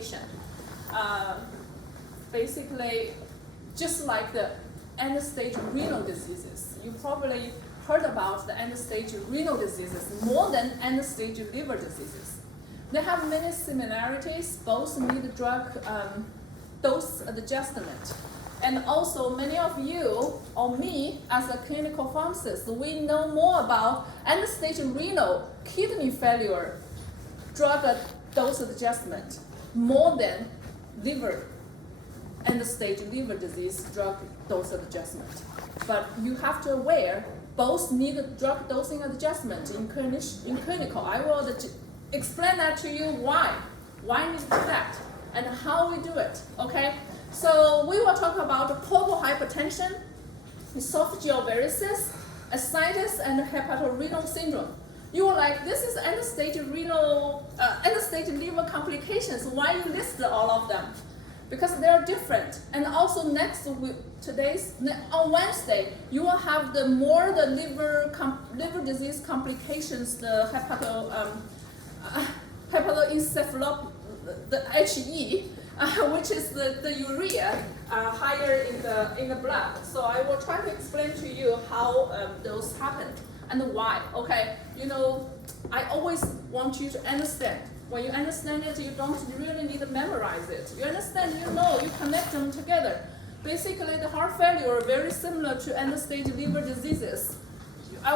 complication. Basically, just like the end-stage renal diseases. You probably heard about the end-stage renal diseases more than end-stage liver diseases. They have many similarities, both need drug dose adjustment. And also many of you, or me as a clinical pharmacist, we know more about end-stage renal kidney failure drug dose adjustment more than liver end-stage liver disease drug dose adjustment. But you have to aware both need drug dosing adjustment in clinical. I will explain that to you why we need to do that and how we do it, okay? So we will talk about portal hypertension, esophageal varices, ascites, and hepatorenal syndrome. You were like, this is end-stage renal, end-stage liver complications. Why you list all of them? Because they are different. And also next week, on Wednesday, you will have the liver disease complications, the hepatoencephalopathy, the HE, which is the urea higher in the blood. So I will try to explain to you how those happen and why. Okay, you know, I always want you to understand. When you understand it, you don't really need to memorize it. You understand, you know, you connect them together. Basically, the heart failure are very similar to end-stage liver diseases. I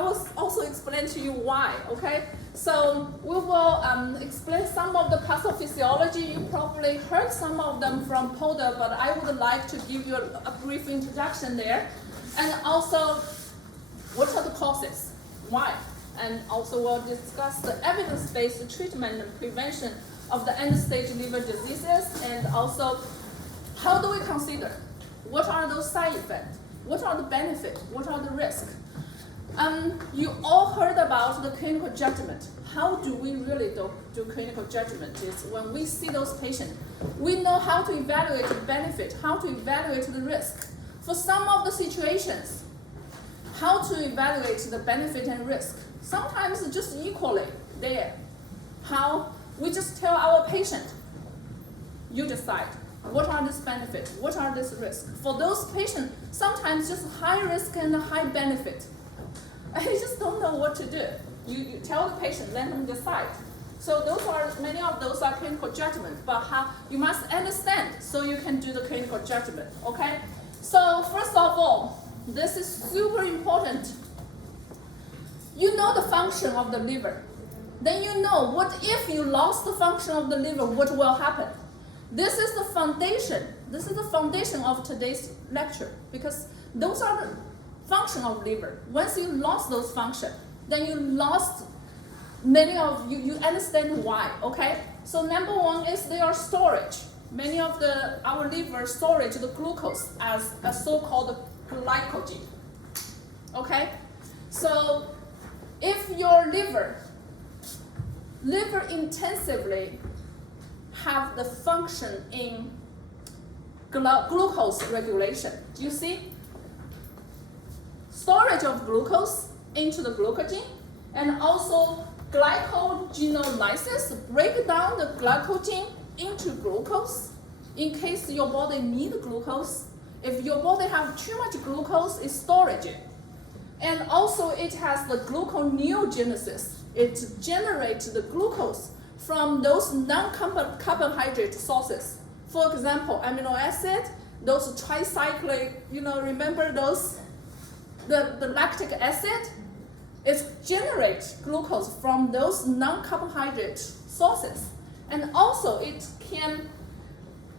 will also explain to you why, okay? So we will explain some of the pathophysiology. You probably heard some of them from Poda, but I would like to give you a brief introduction there. And also, what are the causes? Why? And also we'll discuss the evidence-based treatment and prevention of the end-stage liver diseases, and also how do we consider? What are those side effects? What are the benefits? What are the risks? You all heard about the clinical judgment. How do we really do clinical judgment? Is when we see those patients, we know how to evaluate the benefit, how to evaluate the risk. For some of the situations, how to evaluate the benefit and risk. Sometimes just equally there. How we just tell our patient, you decide what are these benefits, what are these risks. For those patients, sometimes just high risk and high benefit. I just don't know what to do. You tell the patient, let them decide. So many of those are clinical judgment, but how you must understand so you can do the clinical judgment, okay? So first of all, this is super important. You know the function of the liver. Then you know what if you lost the function of the liver, what will happen? This is the foundation. This is the foundation of today's lecture, because those are the function of liver. Once you lost those functions, then you lost many of you understand why, okay? So number one is their storage. Many of our liver storage the glucose as a so-called glycogen, okay? So if your liver intensively have the function in glucose regulation, do you see? Storage of glucose into the glycogen, and also glycogenolysis, break down the glycogen into glucose in case your body need glucose. If your body have too much glucose, it storage it. And also it has the gluconeogenesis. It generates the glucose from those non-carbohydrate sources. For example, amino acid, those tricyclic, remember those? The lactic acid, it generates glucose from those non-carbohydrate sources. And also it can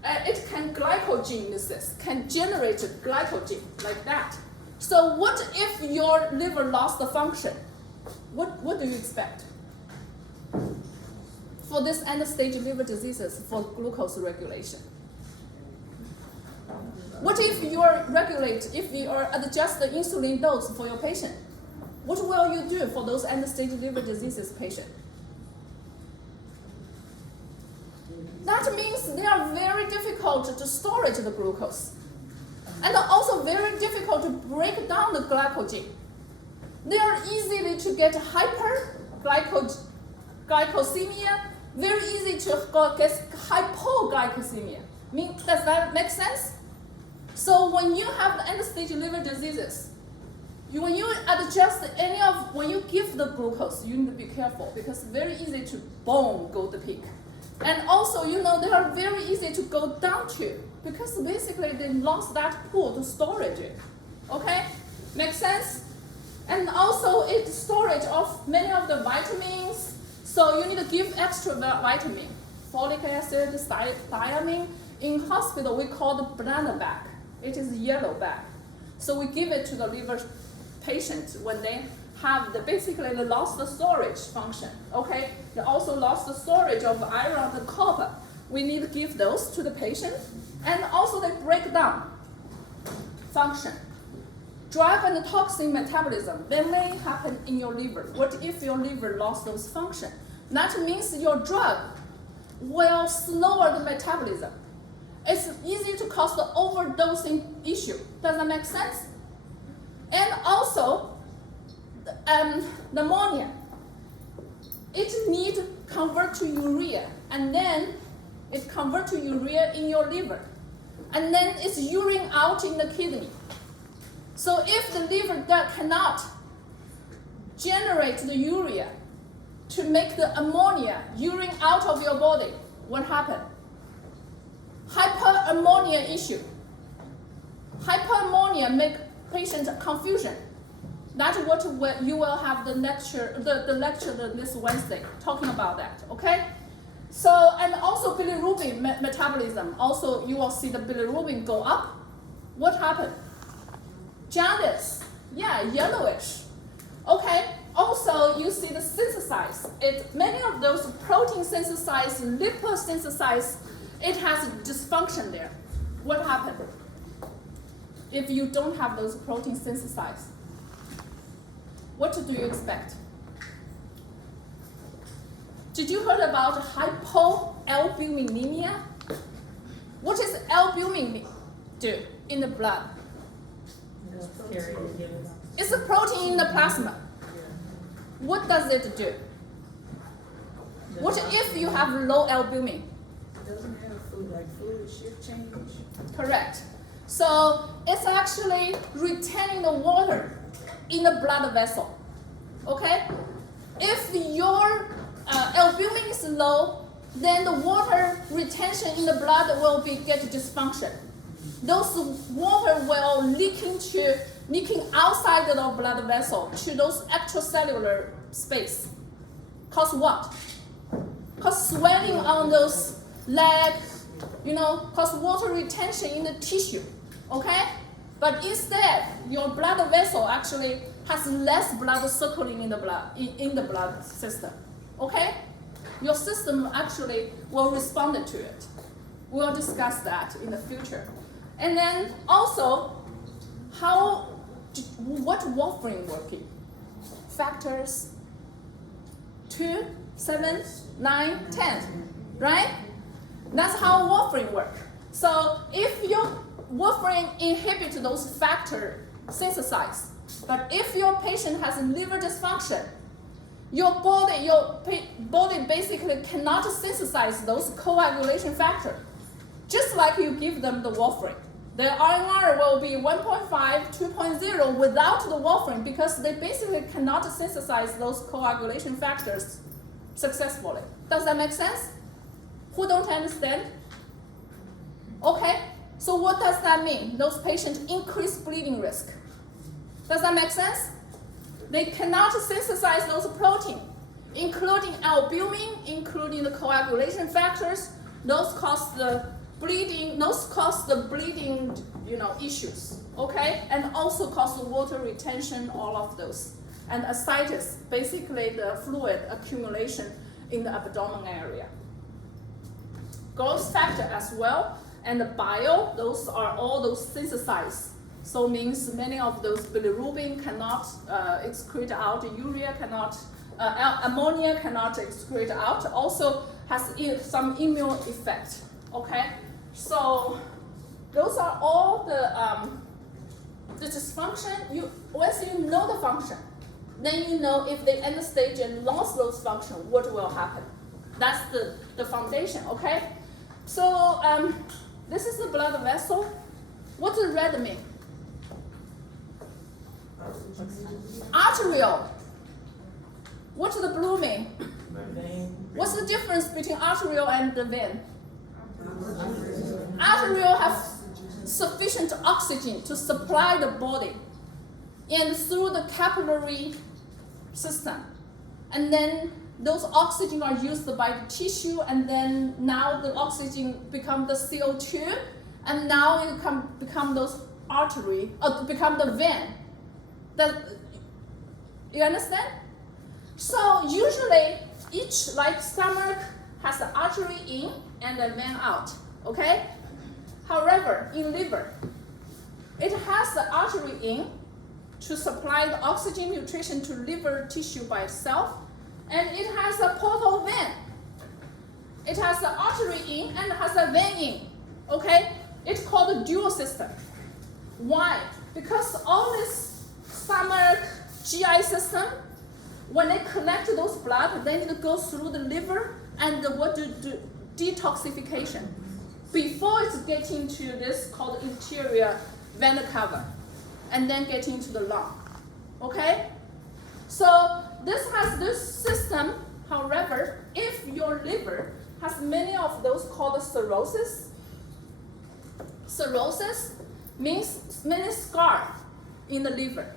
glycogenesis, can generate glycogen like that. So what if your liver lost the function? What do you expect? For this end-stage liver diseases for glucose regulation. What if you adjust the insulin dose for your patient? What will you do for those end-stage liver diseases patient? That means they are very difficult to storage the glucose. And also very difficult to break down the glycogen. They are easily to get hyperglycemia very easy to get hypoglycemia. Does that make sense? So when you have the end-stage liver diseases, when you adjust when you give the glucose, you need to be careful because it's very easy to boom, go the peak. And also, they are very easy to go down to because basically they lost that pool to storage it. Okay? Makes sense? And also it's storage of many of the vitamins, so you need to give extra vitamin. Folic acid, thiamine. In hospital, we call the banana bag. It is yellow bag. So we give it to the liver patient when they have basically they lost the storage function. Okay? They also lost the storage of iron and copper. We need to give those to the patient. And also they break down function. Drug and toxin metabolism, they may happen in your liver. What if your liver lost those function? That means your drug will slower the metabolism. It's easy to cause the overdosing issue. Does that make sense? And also, the ammonia. It needs to convert to urea, and then it converts to urea in your liver. And then it's urine out in the kidney. So if the liver cannot generate the urea to make the ammonia, urine out of your body, what happens? Hyperammonia issue. Hyperammonia make patient confusion. That's what you will have the lecture this Wednesday talking about that. Okay. So and also bilirubin metabolism. Also you will see the bilirubin go up. What happened? Jaundice, yellowish. Okay, also you see the synthesize. Many of those protein synthesize, lipid synthesize, it has dysfunction there. What happened? If you don't have those protein synthesize, what do you expect? Did you heard about hypoalbuminemia? What is albumin do in the blood? It's a protein in the plasma. What does it do? What if you have low albumin? It doesn't have fluid shift change. Correct. So it's actually retaining the water in the blood vessel. Okay? If your albumin is low, then the water retention in the blood will get dysfunction. Those water will leaking outside the blood vessel to those extracellular space. Cause what? Cause swelling on those legs, cause water retention in the tissue. Okay? But instead, your blood vessel actually has less blood circulating in the blood system. Okay? Your system actually will respond to it. We'll discuss that in the future. And then also, what warfarin working? Factors 2, 7, 9, 10, right? That's how warfarin works. So if your warfarin inhibits those factors synthesize, but if your patient has liver dysfunction, your body basically cannot synthesize those coagulation factors. Just like you give them the warfarin. The RNR will be 1.5, 2.0 without the warfarin because they basically cannot synthesize those coagulation factors successfully. Does that make sense? Who don't understand? Okay, so what does that mean? Those patients increase bleeding risk. Does that make sense? They cannot synthesize those proteins, including albumin, including the coagulation factors. Those cause the bleeding, issues, okay? And also cause the water retention, all of those. And ascites, basically the fluid accumulation in the abdomen area. Growth factor as well, and the bile, those are all those synthesized. So means many of those bilirubin cannot excrete out, urea cannot, ammonia cannot excrete out, also has some immune effect, okay? So those are all the dysfunction. Once you know the function, then you know if they end the stage and lost those function, what will happen. That's the foundation, okay? So this is the blood vessel. What does red mean? Arterial. What does the blue mean? Vein. What's the difference between arterial and the vein? Arterial has sufficient oxygen to supply the body and through the capillary system. And then those oxygen are used by the tissue, and then now the oxygen become the CO2, and now it become those artery, become the vein. You understand? So usually each like stomach has an artery in and a vein out, okay? However, in liver, it has the artery in to supply the oxygen nutrition to liver tissue by itself, and it has a portal vein. It has the artery in and has a vein in, okay? It's called a dual system. Why? Because all this stomach, GI system, when they collect those blood, then it goes through the liver and what do detoxification before it's getting to this called interior vena cava, and then getting to the lung. Okay? So this has this system. However, if your liver has many of those called cirrhosis means many scar in the liver.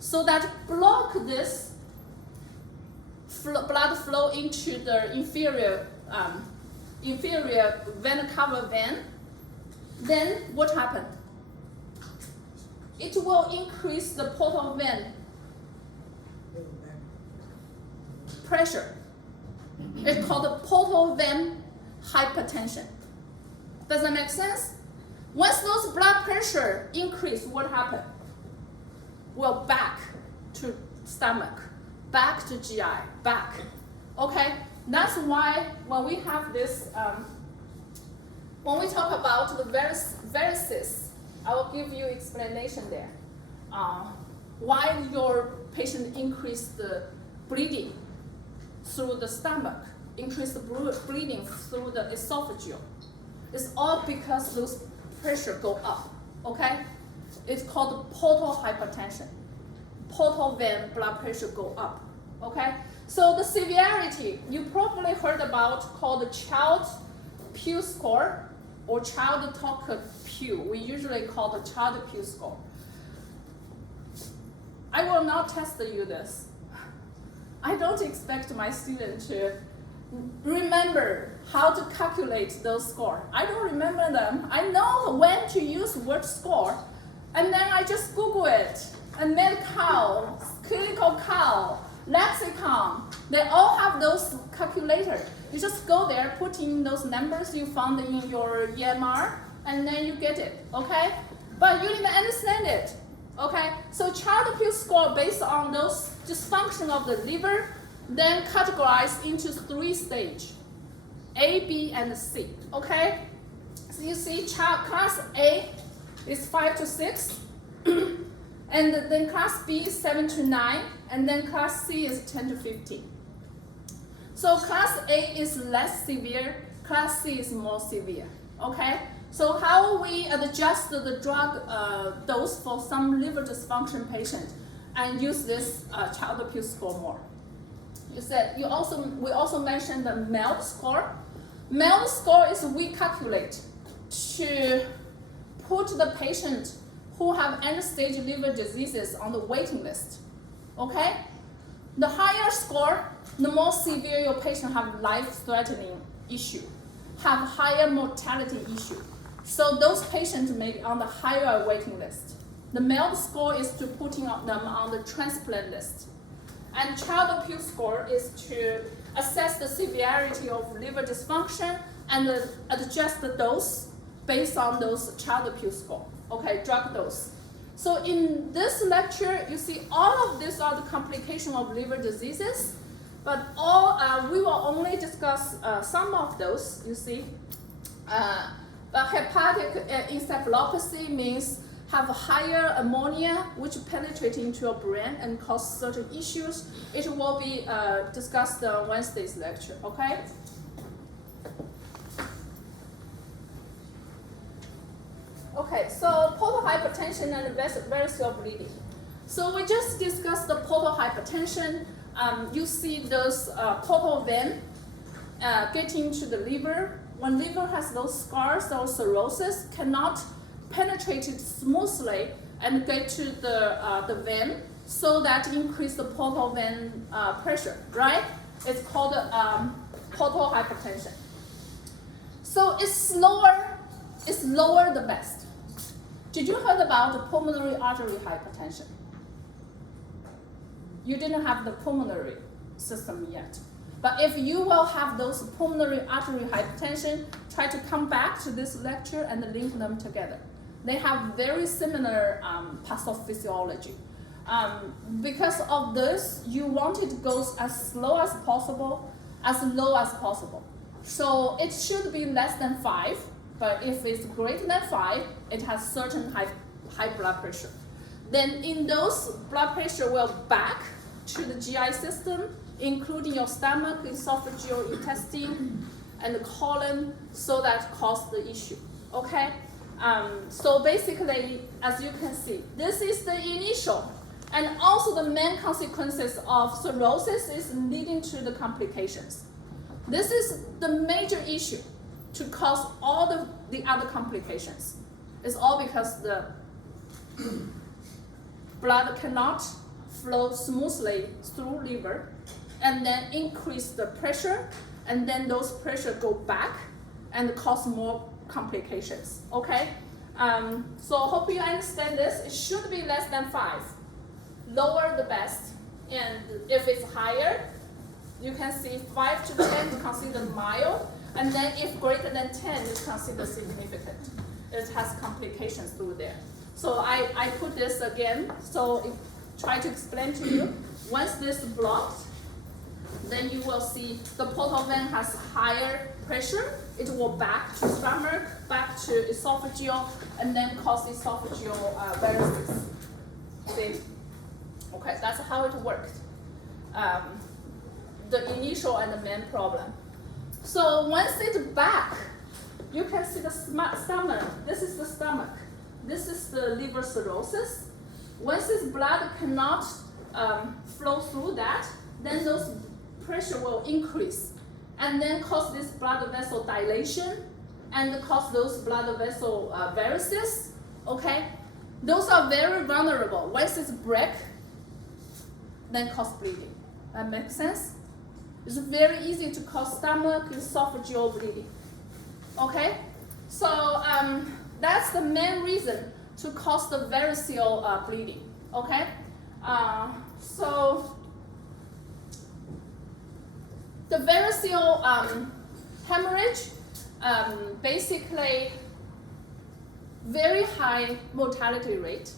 So that block this blood flow into the inferior vena cava vein, then what happened? It will increase the portal vein pressure. It's called the portal vein hypertension. Does that make sense? Once those blood pressure increase, what happened? Well, back to stomach, back to GI, back. Okay, that's why when we have this, when we talk about the varices, I will give you explanation there. Why your patient increased the bleeding through the stomach, increased the bleeding through the esophageal. It's all because those pressure go up, okay? It's called portal hypertension. Portal vein blood pressure go up, okay? So the severity, you probably heard about called the Child-Pugh score or Child-Tucker-Pugh. We usually call the Child-Pugh score. I will not test you this. I don't expect my student to remember how to calculate those scores. I don't remember them. I know when to use what score, and then I just Google it. And Med-Cal, Clinical Cal, Lexicon, they all have those calculators. You just go there, put in those numbers you found in your EMR, and then you get it, okay? But you need to understand it, okay? So Child-Pugh score based on those dysfunction of the liver, then categorized into 3 stages, A, B, and C, okay? So you see class A is 5 to 6, and then class B is 7 to 9, and then class C is 10 to 15. So class A is less severe, class C is more severe, okay? So how we adjust the drug dose for some liver dysfunction patient and use this Child-Pugh score more. We also mentioned the MELD score. MELD score is we calculate to put the patient who have end-stage liver diseases on the waiting list, okay? The higher score, the more severe your patient have life-threatening issue, have higher mortality issue. So those patients may be on the higher waiting list. The MELD score is to putting them on the transplant list. And Child-Pugh score is to assess the severity of liver dysfunction and adjust the dose based on those Child-Pugh score, okay, drug dose. So in this lecture, you see all of these are the complications of liver diseases, but we will only discuss some of those, you see. But hepatic encephalopathy means have a higher ammonia, which penetrate into your brain and cause certain issues. It will be discussed on Wednesday's lecture, okay? Okay, so portal hypertension and variceal bleeding. So we just discussed the portal hypertension. You see those portal vein getting to the liver. When liver has those scars or cirrhosis, cannot penetrate it smoothly and get to the vein, so that increase the portal vein pressure, right? It's called portal hypertension. So it's lower the best. Did you heard about the pulmonary artery hypertension? You didn't have the pulmonary system yet. But if you will have those pulmonary artery hypertension, try to come back to this lecture and link them together. They have very similar pathophysiology. Because of this, you want it to go as slow as possible, as low as possible. So it should be less than 5, but if it's greater than 5, it has certain high blood pressure. Then in those, blood pressure will back to the GI system, including your stomach, esophageal, intestine, and the colon, so that cause the issue, okay? So basically, as you can see, this is the initial, and also the main consequences of cirrhosis is leading to the complications. This is the major issue to cause all the other complications. It's all because the blood cannot flow smoothly through liver, and then increase the pressure, and then those pressure go back and cause more complications, okay? So hope you understand this. It should be less than 5. Lower the best, and if it's higher, you can see 5 to 10 is considered mild, and then if greater than 10 is considered significant. It has complications through there. So I put this again, so try to explain to you. Once this is blocked, then you will see the portal vein has higher pressure. It will back to stomach, back to esophageal, and then cause esophageal varices. See? Okay, that's how it worked. The initial and the main problem. So once it's back, you can see the stomach. This is the stomach. This is the liver cirrhosis. Once this blood cannot flow through that, then those pressure will increase and then cause this blood vessel dilation and cause those blood vessel varices, okay? Those are very vulnerable. Once it's break, then cause bleeding. That makes sense? It's very easy to cause stomach esophageal bleeding, okay? So that's the main reason to cause the variceal bleeding, okay? So the variceal hemorrhage, basically very high mortality rate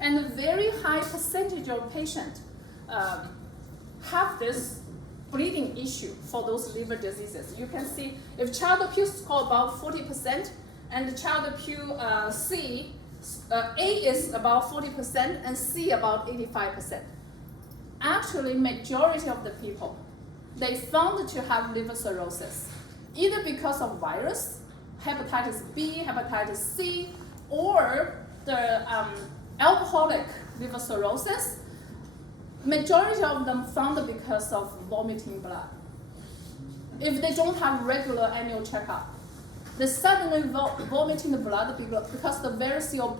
and a very high percentage of patients have this bleeding issue for those liver diseases. You can see if Child-Pugh score about 40% and the Child-Pugh A is about 40% and C about 85%. Actually, majority of the people, they found to have liver cirrhosis, either because of virus, hepatitis B, hepatitis C, or the alcoholic liver cirrhosis. Majority of them found because of vomiting blood. If they don't have regular annual checkup, they suddenly vomiting the blood because the variceal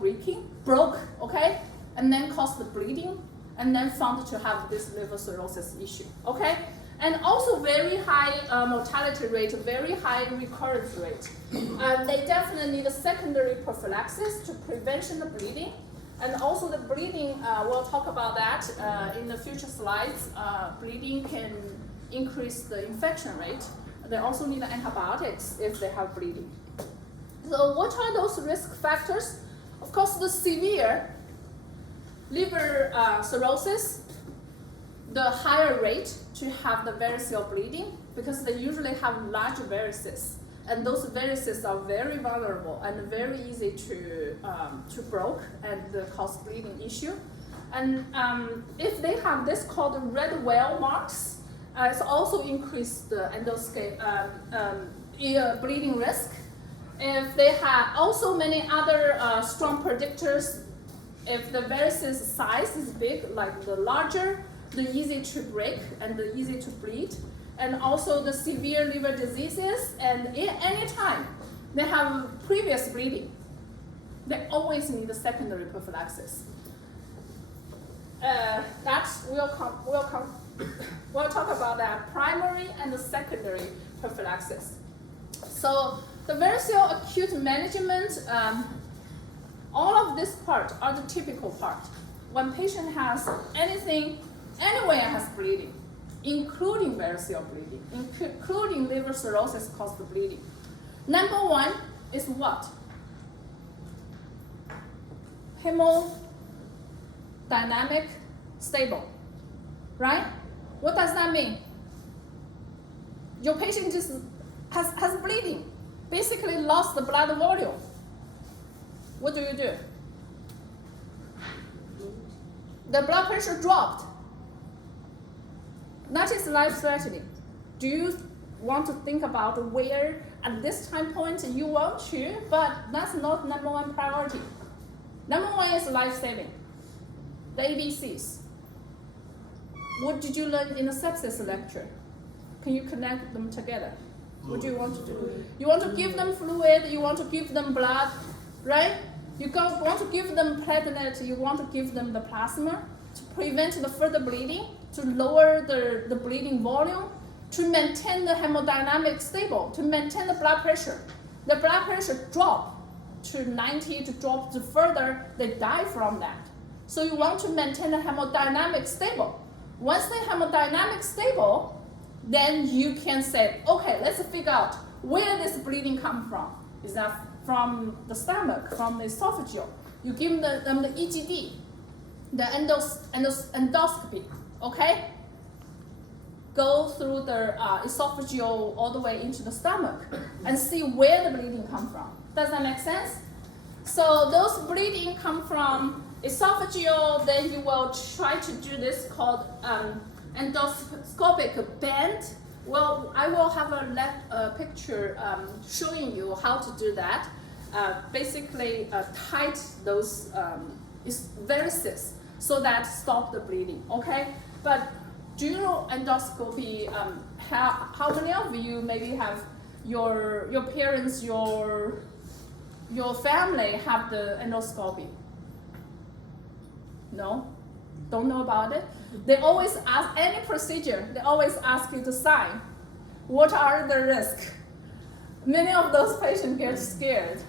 broke, okay, and then caused the bleeding, and then found to have this liver cirrhosis issue, okay? And also very high mortality rate, very high recurrence rate. They definitely need a secondary prophylaxis to prevention the bleeding. And also the bleeding, we'll talk about that in the future slides. Bleeding can increase the infection rate. They also need antibiotics if they have bleeding. So what are those risk factors? Of course, the severe liver cirrhosis, the higher rate to have the variceal bleeding, because they usually have large varices. and those varices are very vulnerable and very easy to broke and cause bleeding issue. And if they have this called red wale marks, it's also increased the endoscope bleeding risk. If they have also many other strong predictors, if the varices size is big, like the larger, the easy to break and the easy to bleed, and also the severe liver diseases, and any time they have previous bleeding, they always need a secondary prophylaxis. We'll talk about that primary and the secondary prophylaxis. So the variceal acute management, all of this part are the typical part. When patient has anything, anywhere has bleeding, including variceal bleeding, including liver cirrhosis caused bleeding. Number one is what? Hemodynamic stable, right? What does that mean? Your patient just has bleeding, basically lost the blood volume. What do? The blood pressure dropped. That is life-threatening. Do you want to think about where at this time point you want to, but that's not number one priority. Number one is life-saving. The ABCs. What did you learn in the sepsis lecture? Can you connect them together? What do you want to do? You want to give them fluid, you want to give them blood, right? You want to give them platelet, you want to give them the plasma to prevent the further bleeding, to lower the bleeding volume, to maintain the hemodynamic stable, to maintain the blood pressure. The blood pressure drop to 90, to drop to further, they die from that. So you want to maintain the hemodynamic stable. Once the hemodynamic stable, then you can say, okay, let's figure out where this bleeding comes from. Is that from the stomach, from the esophageal? You give them the EGD, the endoscopy, okay? Go through the esophageal all the way into the stomach and see where the bleeding comes from. Does that make sense? So those bleeding come from esophageal, then you will try to do this called endoscopic bend. Well, I will have a picture showing you how to do that. Basically, tight those varices so that stop the bleeding, okay? But dural endoscopy, how many of you maybe have your parents, your family have the endoscopy? No? Don't know about it? They always ask, any procedure, they always ask you to sign. What are the risks? Many of those patients get scared.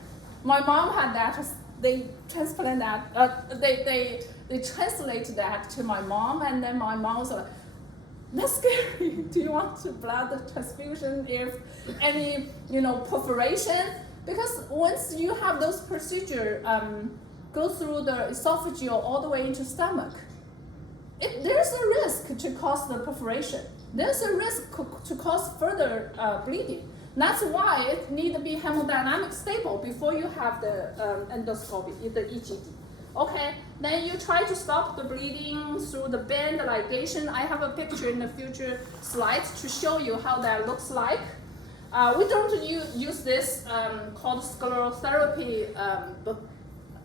My mom had that, they transplant that, they translate that to my mom, and then my mom was like, that's scary. Do you want to blood transfusion if any, perforation? Because once you have those procedures, go through the esophageal all the way into stomach, there's a risk to cause the perforation. There's a risk to cause further bleeding. That's why it needs to be hemodynamic stable before you have the endoscopy, the EGD. Okay, then you try to stop the bleeding through the band ligation. I have a picture in the future slides to show you how that looks like. We don't use this called sclerotherapy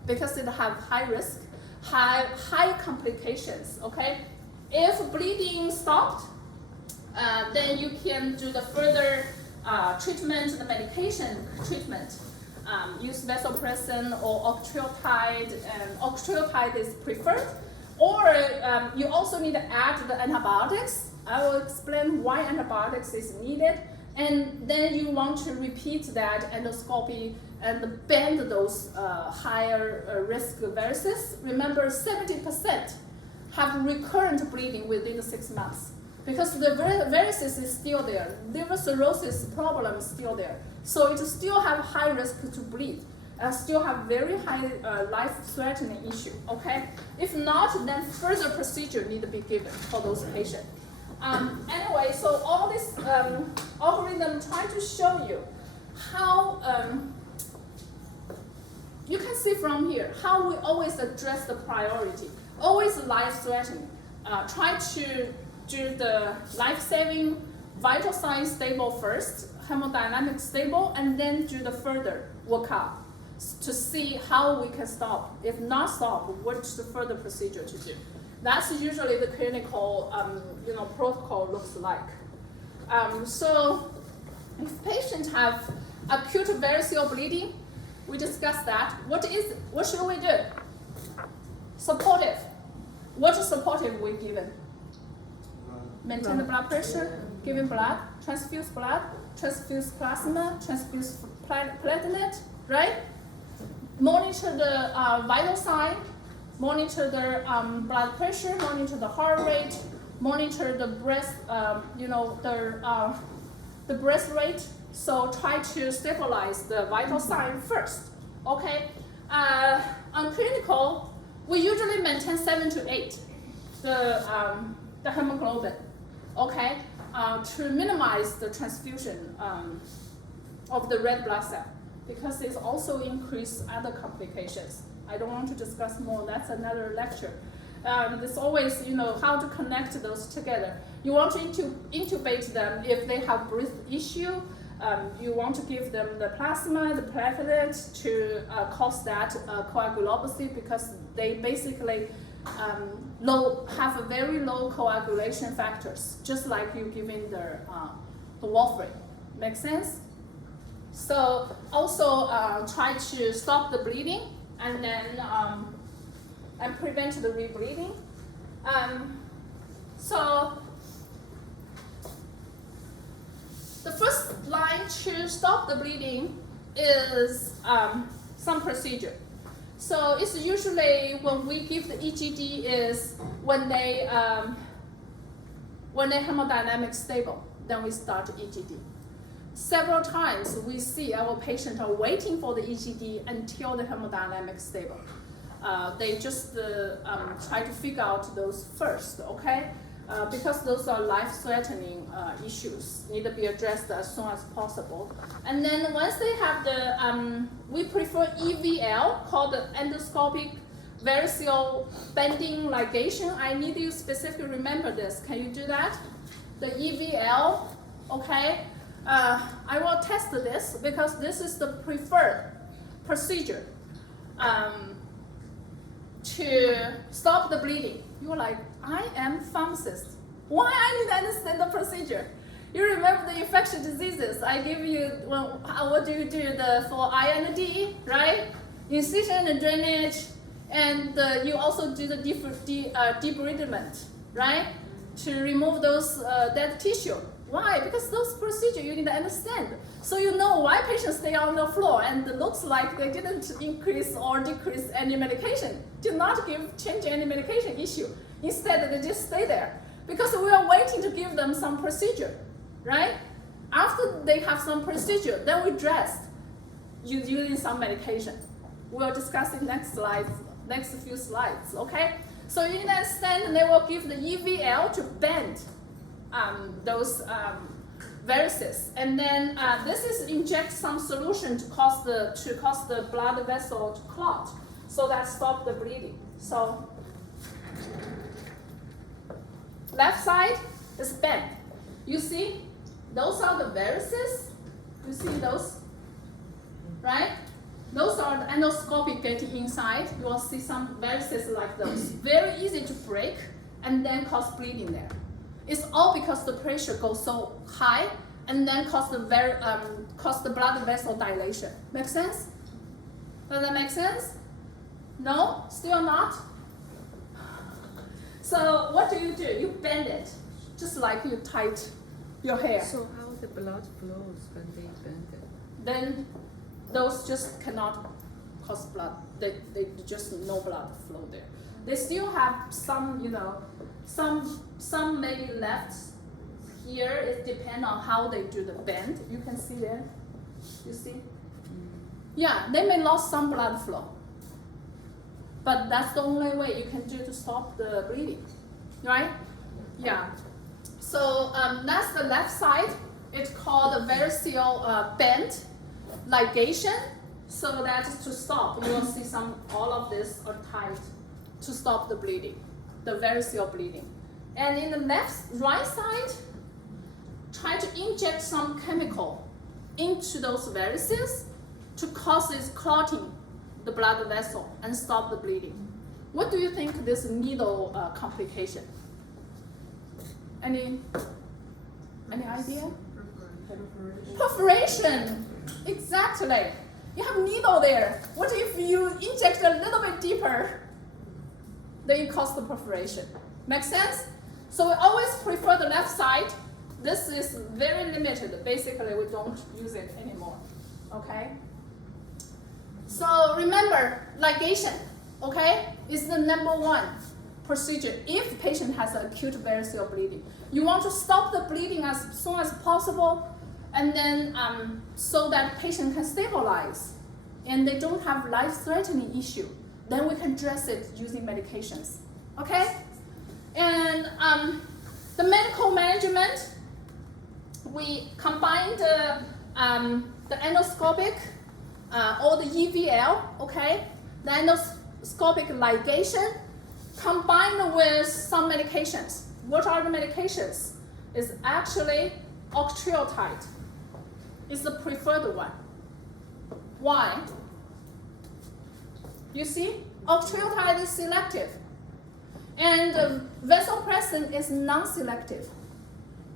because it have high risk, high complications, okay? If bleeding stopped, then you can do the further treatment, the medication treatment. Use vasopressin or octreotide, and octreotide is preferred. Or you also need to add the antibiotics. I will explain why antibiotics is needed. And then you want to repeat that endoscopy and bend those higher risk varices. Remember, 70% have recurrent bleeding within 6 months because the varices is still there. Liver cirrhosis problem is still there. So it still have high risk to bleed. Still have very high life-threatening issue, okay? If not, then further procedure need to be given for those patients. Anyway, so all this algorithm trying to show you how you can see from here how we always address the priority, always life-threatening. Try to do the life-saving, vital sign stable first, hemodynamic stable, and then do the further workup to see how we can stop. If not stop, what's the further procedure to do? That's usually the clinical protocol looks like. So if patients have acute variceal bleeding, we discussed that. What should we do? Supportive. What supportive we given? Maintain the blood pressure, giving blood, transfuse plasma, transfuse platelet, right? Monitor the vital sign, monitor the blood pressure, monitor the heart rate, monitor the breath, the breath rate. So try to stabilize the vital sign first, okay? On clinical, we usually maintain 7 to 8, the hemoglobin, okay? To minimize the transfusion of the red blood cell, because it also increase other complications. I don't want to discuss more, that's another lecture. There's always, how to connect those together. You want to intubate them if they have breath issue. You want to give them the plasma, the platelet to cause that coagulopathy, because they basically have a very low coagulation factors, just like you giving the warfarin. Make sense? So also try to stop the bleeding and then and prevent the rebleeding. So the first line to stop the bleeding is some procedure. So it's usually when we give the EGD is when they hemodynamic stable, then we start EGD. Several times we see our patients are waiting for the EGD until the hemodynamic stable. They just try to figure out those first, okay? Because those are life-threatening issues, need to be addressed as soon as possible. And then once they have the, we prefer EVL, called the endoscopic variceal bending ligation. I need you specifically remember this. Can you do that? The EVL, okay? I will test this because this is the preferred procedure to stop the bleeding. You're like, I am pharmacist. Why I need to understand the procedure? You remember the infectious diseases? I give you, what do you do for I and D, right? Incision and drainage, and you also do the debridement, right? To remove those dead tissue. Why? Because those procedures you need to understand. So you know why patients stay on the floor and it looks like they didn't increase or decrease any medication. Do not change any medication issue. Instead, they just stay there. Because we are waiting to give them some procedure, right? After they have some procedure, then we dress using some medication. We'll discuss it next few slides, okay? So you need to understand, and they will give the EVL to bend those varices, and then this is inject some solution to cause the blood vessel to clot, so that stop the bleeding. So left side is bent. You see, those are the varices. You see those, right? Those are the endoscopic getting inside. You will see some varices like those. Very easy to break and then cause bleeding there. It's all because the pressure goes so high and then cause the blood vessel dilation. Make sense? Does that make sense? No? Still not? So what do? You bend it, just like you tight your hair. So how the blood flows when they bend it? Then those just cannot cause blood. They just no blood flow there. They still have some, some maybe left here. It depends on how they do the bend. You can see there. You see? Yeah, they may lose some blood flow. But that's the only way you can do to stop the bleeding, right? Yeah. So that's the left side. It's called a variceal bend. ligation, so that to stop, you will see all of this are tight to stop the bleeding, the variceal bleeding. And in the right side, try to inject some chemical into those varices to cause this clotting the blood vessel and stop the bleeding. What do you think this needle complication? Any idea? Perforation. Exactly. You have needle there. What if you inject a little bit deeper? Then you cause the perforation. Make sense? So we always prefer the left side. This is very limited. Basically, we don't use it anymore. Okay? So remember, ligation, okay, is the #1 procedure if the patient has acute variceal bleeding. You want to stop the bleeding as soon as possible, and then so that patient can stabilize and they don't have life-threatening issue. Then we can dress it using medications, okay? And the medical management, we combine the endoscopic or the EVL, okay? The endoscopic ligation combined with some medications. What are the medications? It's actually octreotide. It's the preferred one. Why? You see, octreotide is selective, and vasopressin is non-selective.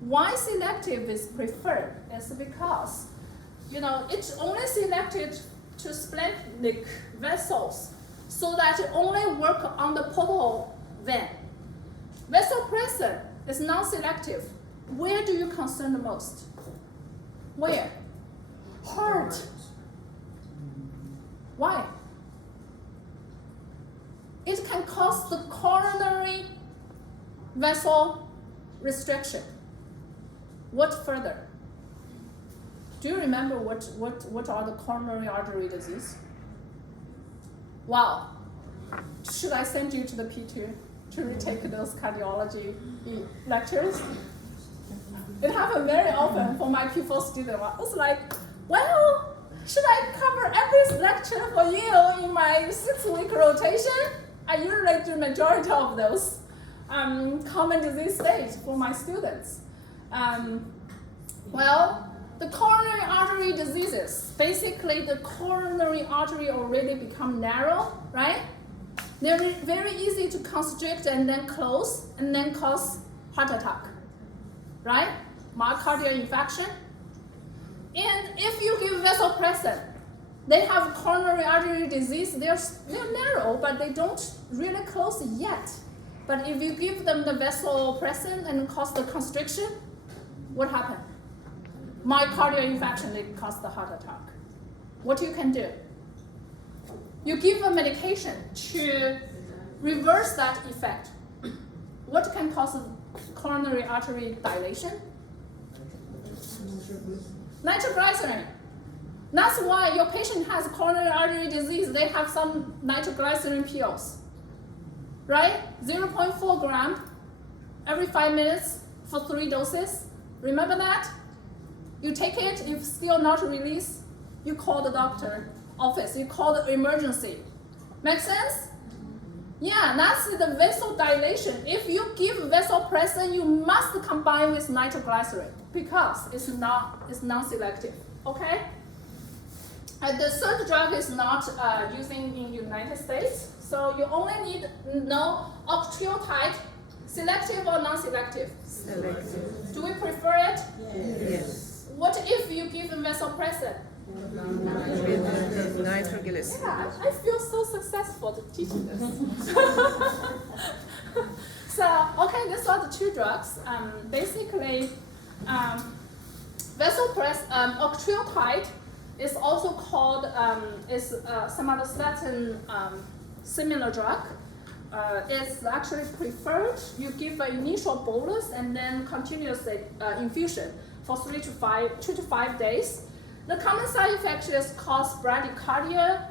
Why selective is preferred? It's because, it's only selected to splenic vessels, so that it only work on the portal vein. Vasopressin is non-selective. Where do you concern the most? Where? Heart. Why? It can cause the coronary vessel restriction. What further? Do you remember what are the coronary artery disease? Wow. Should I send you to the P2 to retake those cardiology lectures? It happens very often for my P4 student. It's like, well, should I cover every lecture for you in my 6-week rotation? I usually do majority of those common disease states for my students. Well, the coronary artery diseases, basically the coronary artery already become narrow, right? They're very easy to constrict and then close and then cause heart attack, right? Myocardial infarction. And if you give vasopressin, they have coronary artery disease. They're narrow, but they don't really close yet. But if you give them the vasopressin and cause the constriction, what happened? Myocardial infarction, they cause the heart attack. What you can do? You give a medication to reverse that effect. What can cause coronary artery dilation? Nitroglycerin. That's why your patient has coronary artery disease. They have some nitroglycerin pills, right? 0.4 gram every 5 minutes for 3 doses. Remember that? You take it, if still not released, you call the doctor office, you call the emergency. Make sense? Yeah, that's the vasodilation. If you give vasopressin, you must combine with nitroglycerin because it's non-selective, okay? The third drug is not using in United States, so you only need know octreotide, selective or non-selective? Selective. Do we prefer it? Yes. What if you give vasopressin? With nitroglycerin. Yeah, I feel so successful to teaching this. So, okay, these are the 2 drugs. Basically, octreotide is also called somatostatin similar drug. It's actually preferred. You give an initial bolus and then continuous infusion for 2 to 5 days. The common side effect is cause bradycardia,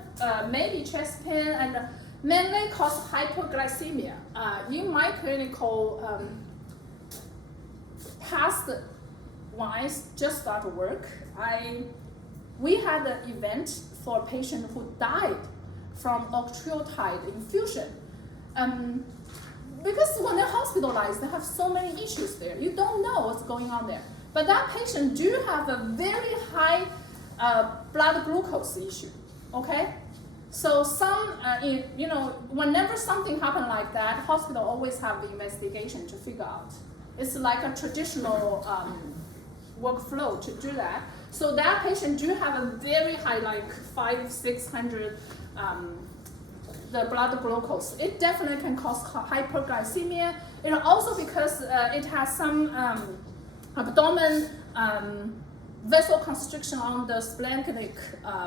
maybe chest pain, and mainly cause hypoglycemia. In my clinical past, when I just start work, I We had an event for a patient who died from octreotide infusion. Because when they're hospitalized, they have so many issues there. You don't know what's going on there. But that patient do have a very high blood glucose issue, okay? So whenever something happens like that, hospital always have the investigation to figure out. It's like a traditional workflow to do that. So that patient do have a very high, like 500-600 the blood glucose. It definitely can cause hyperglycemia. Also because it has some abdomen vasoconstriction on the splenic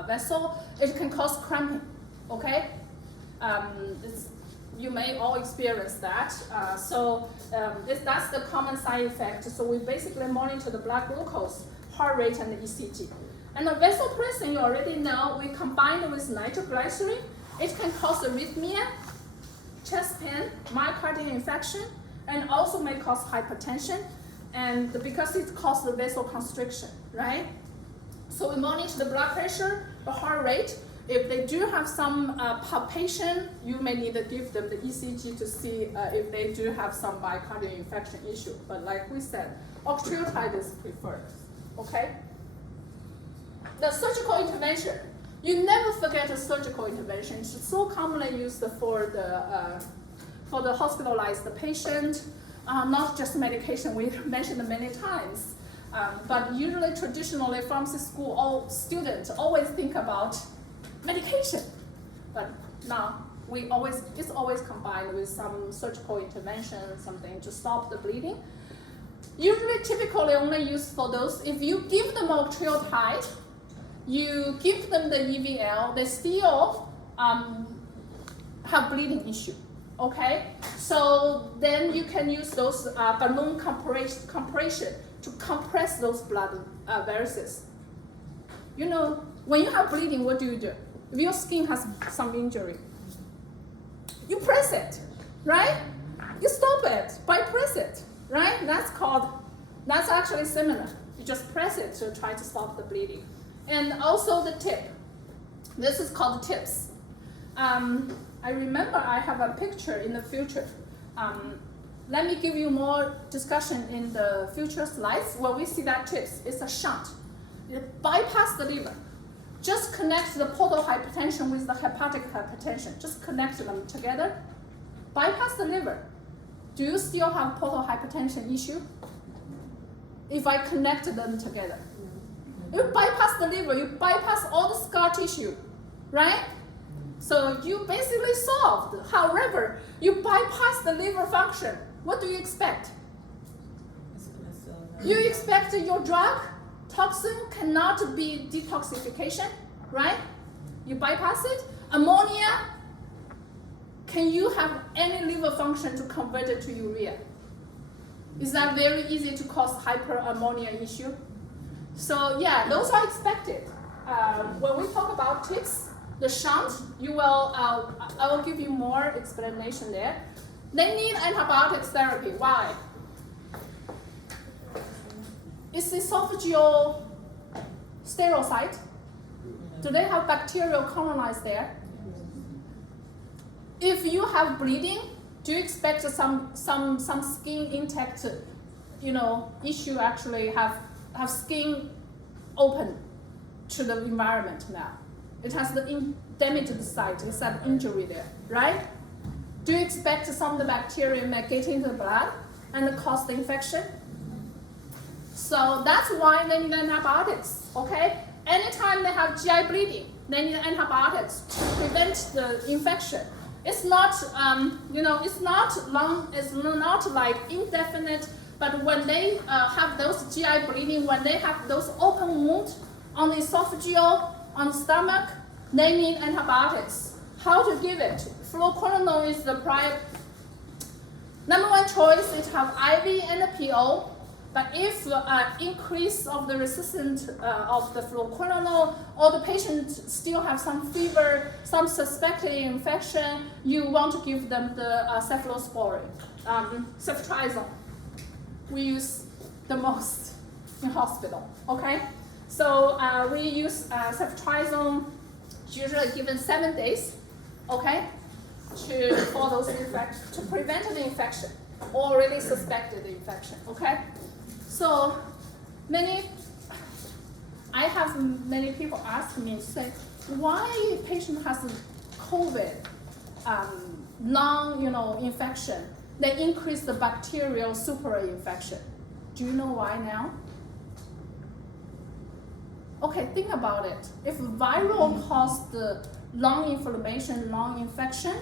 vessel, it can cause cramping, okay? You may all experience that. That's the common side effect. So we basically monitor the blood glucose, heart rate, and the ECG. And the vasopressin, you already know, we combine with nitroglycerin. It can cause arrhythmia, chest pain, myocardial infarction, and also may cause hypertension. And because it causes the vasoconstriction, right? So we monitor the blood pressure, the heart rate. If they do have some palpation, you may need to give them the ECG to see if they do have some myocardial infarction issue. But like we said, octreotide is preferred, okay? The surgical intervention. You never forget a surgical intervention. It's so commonly used for the hospitalized patient. Not just medication, we mentioned it many times. But usually, traditionally, pharmacy school, all students always think about medication. But now, it's always combined with some surgical intervention, something to stop the bleeding. Usually, typically only used for those, if you give them octreotide, you give them the EVL, they still have bleeding issue. Okay, so then you can use those balloon compression to compress those blood varices. When you have bleeding, what do? If your skin has some injury, you press it, right? You stop it by press it, right? That's actually similar. You just press it to try to stop the bleeding. And also the tip. This is called tips. I remember I have a picture in the future. Let me give you more discussion in the future slides. Where we see that tips, it's a shunt. It bypass the liver. Just connect the portal hypertension with the hepatic hypertension. Just connect them together. Bypass the liver. Do you still have portal hypertension issue? If I connect them together. You bypass the liver, you bypass all the scar tissue, right? So you basically solved. However, you bypass the liver function. What do you expect? You expect your drug, toxin cannot be detoxification, right? You bypass it. Ammonia, can you have any liver function to convert it to urea? Is that very easy to cause hyperammonia issue? So yeah, those are expected. When we talk about tips, the shunt, I will give you more explanation there. They need antibiotics therapy. Why? Is esophageal sterile site? Do they have bacterial colonized there? If you have bleeding, do you expect some skin intact, issue actually have skin open to the environment now? It has the damaged site, it's an injury there, right? Do you expect some of the bacteria may get into the blood and cause the infection? So that's why they need antibiotics, okay? Anytime they have GI bleeding, they need antibiotics to prevent the infection. It's not, it's not like indefinite, but when they have those GI bleeding, when they have those open wounds on the esophageal, on the stomach, they need antibiotics. How to give it? Fluoroquinolone is the number one choice. It have IV and a PO. But if increase of the resistance of the fluoroquinolone, or the patient still have some fever, some suspected infection, you want to give them the cephalosporin, ceftriaxone. We use the most in hospital. Okay. So we use ceftriaxone, usually given 7 days, okay, for those to prevent the infection or really suspected infection, okay. So I have many people ask me, say, why patient has COVID, lung, infection, they increase the bacterial superinfection. Do you know why now? Okay, think about it. If viral caused the lung inflammation, lung infection,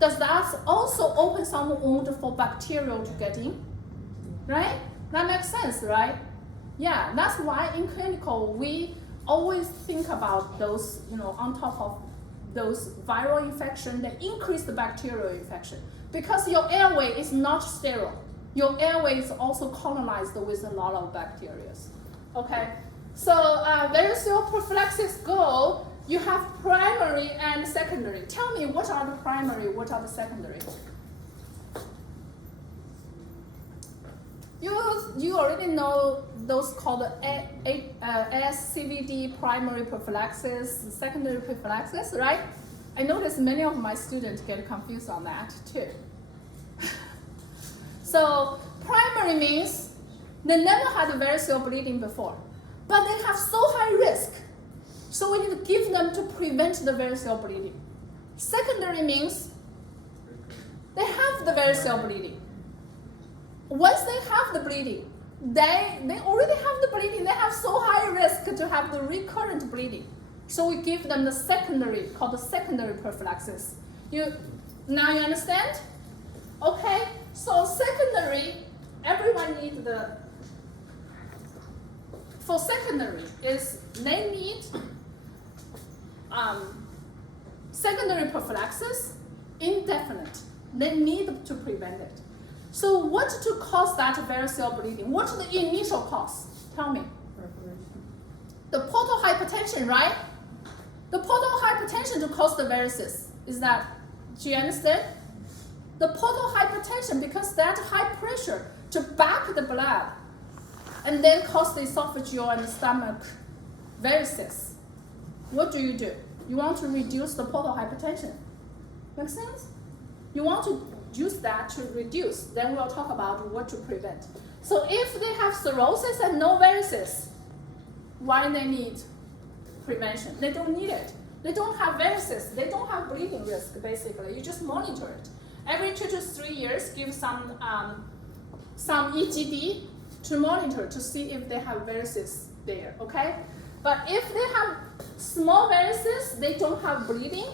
does that also open some wound for bacterial to get in? Right? That makes sense, right? Yeah, that's why in clinical we always think about those, on top of those viral infection, they increase the bacterial infection. Because your airway is not sterile. Your airway is also colonized with a lot of bacteria. Okay? So varicose prophylaxis goal, you have primary and secondary. Tell me, what are the primary, what are the secondary? You already know those called ASCVD, primary prophylaxis, secondary prophylaxis, right? I notice many of my students get confused on that too. So primary means they never had a varicose bleeding before, but they have so high risk. So we need to give them to prevent the varicose bleeding. Secondary means they have the varicose bleeding. Once they have the bleeding, they already have the bleeding, they have so high risk to have the recurrent bleeding. So we give them the secondary, called the secondary prophylaxis. Now you understand? Okay, so secondary, everyone needs for secondary is they need secondary prophylaxis, indefinite. They need to prevent it. So what to cause that varicose bleeding? What's the initial cause? Tell me. The portal hypertension, right? The portal hypertension to cause the varices. Do you understand? The portal hypertension, because that high pressure to back the blood and then cause the esophageal and stomach varices. What do? You want to reduce the portal hypertension. Make sense? You want to use that to reduce, then we'll talk about what to prevent. So if they have cirrhosis and no varices, why they need prevention? They don't need it. They don't have varices. They don't have bleeding risk, basically. You just monitor it. Every 2 to 3 years, give some EGD to monitor to see if they have varices there, okay? But if they have small varices, they don't have bleeding,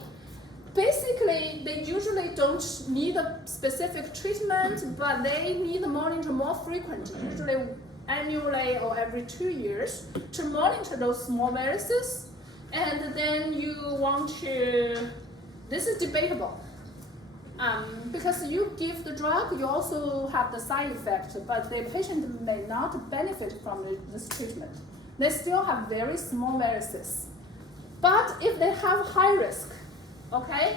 basically, they usually don't need a specific treatment, but they need to monitor more frequently, usually annually or every 2 years, to monitor those small varices. And then you want to, this is debatable, because you give the drug, you also have the side effect, but the patient may not benefit from this treatment. They still have very small varices. But if they have high risk, okay,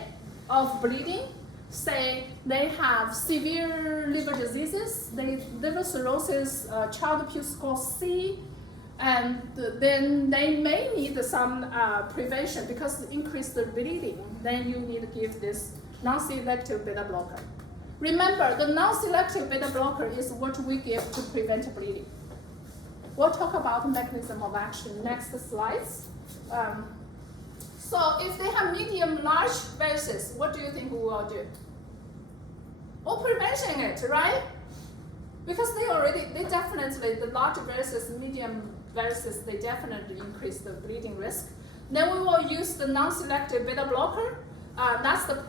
of bleeding, say they have severe liver diseases, liver cirrhosis, child Pugh score C, and then they may need some prevention because increase the bleeding. Then you need to give this non-selective beta blocker. Remember, the non-selective beta blocker is what we give to prevent bleeding. We'll talk about mechanism of action next slides. So if they have medium, large varices, what do you think we will do? Or preventing it, right? Because they definitely, the large varices, medium varices, they definitely increase the bleeding risk. Then we will use the non-selective beta blocker. That's the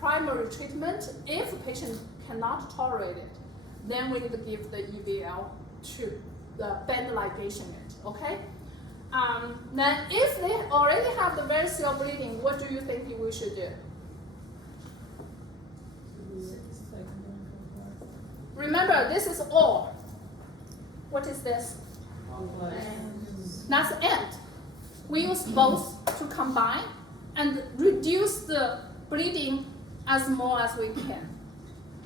primary treatment. If a patient cannot tolerate it, then we need to give the EVL to the band ligation it, okay? Then if they already have the variceal bleeding, what do you think we should do? Remember, this is all. What is this? That's end. We use both to combine and reduce the bleeding as more as we can.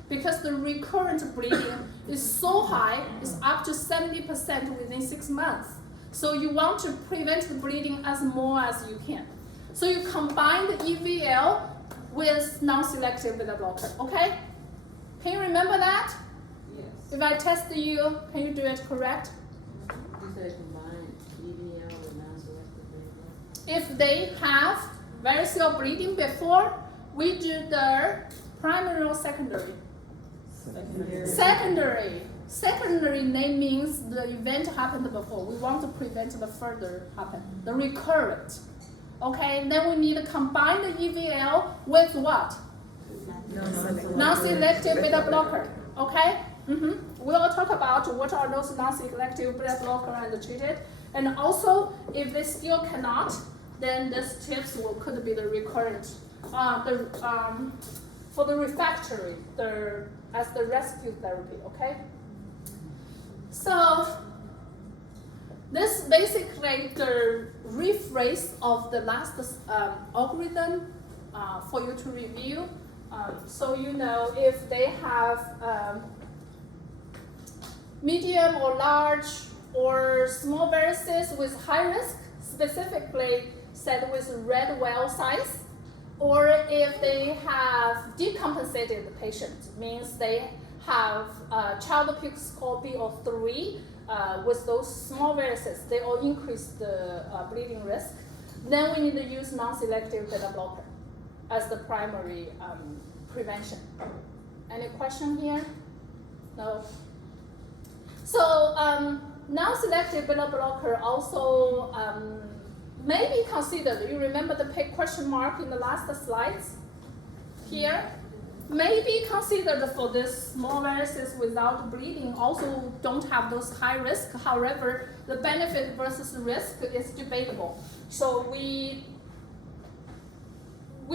Because the recurrent bleeding is so high, it's up to 70% within 6 months. So you want to prevent the bleeding as more as you can. So you combine the EVL with non-selective beta blocker, okay? Can you remember that? Yes. If I test you, can you do it correct? You said combine EVL with non-selective beta. If they have varicose bleeding before, we do the primary or secondary? Secondary. Secondary name means the event happened before. We want to prevent the further happen, the recurrent. Okay, then we need to combine the EVL with what? Non-selective beta blocker. Okay? We'll talk about what are those non-selective beta blocker and treated. And also, if they still cannot, then this tips could be the recurrent, for the refractory, as the rescue therapy. Okay? So this basically the rephrase of the last algorithm for you to review. So you know if they have medium or large or small varices with high risk, specifically said with red well size, or if they have decompensated patient, means they have Child-Pugh score B or 3 with those small varices, they all increase the bleeding risk. Then we need to use non-selective beta blocker as the primary prevention. Any question here? No? So non-selective beta blocker also may be considered. You remember the question mark in the last slides here? May be considered for this small varices without bleeding, also don't have those high risk. However, the benefit versus risk is debatable. So we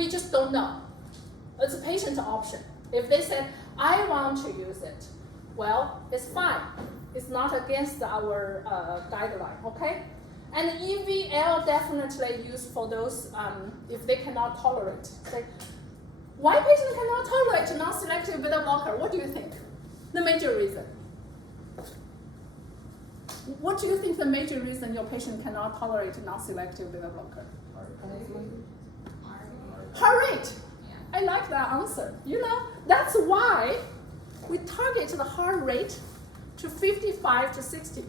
just don't know. It's a patient option. If they said, I want to use it, well, it's fine. It's not against our guideline, okay? And EVL definitely used for those if they cannot tolerate. Say, why patients cannot tolerate non-selective beta blocker? What do you think? The major reason. What do you think the major reason your patient cannot tolerate non-selective beta blocker? Heart rate. I like that answer. You know, that's why we target the heart rate to 55 to 60. You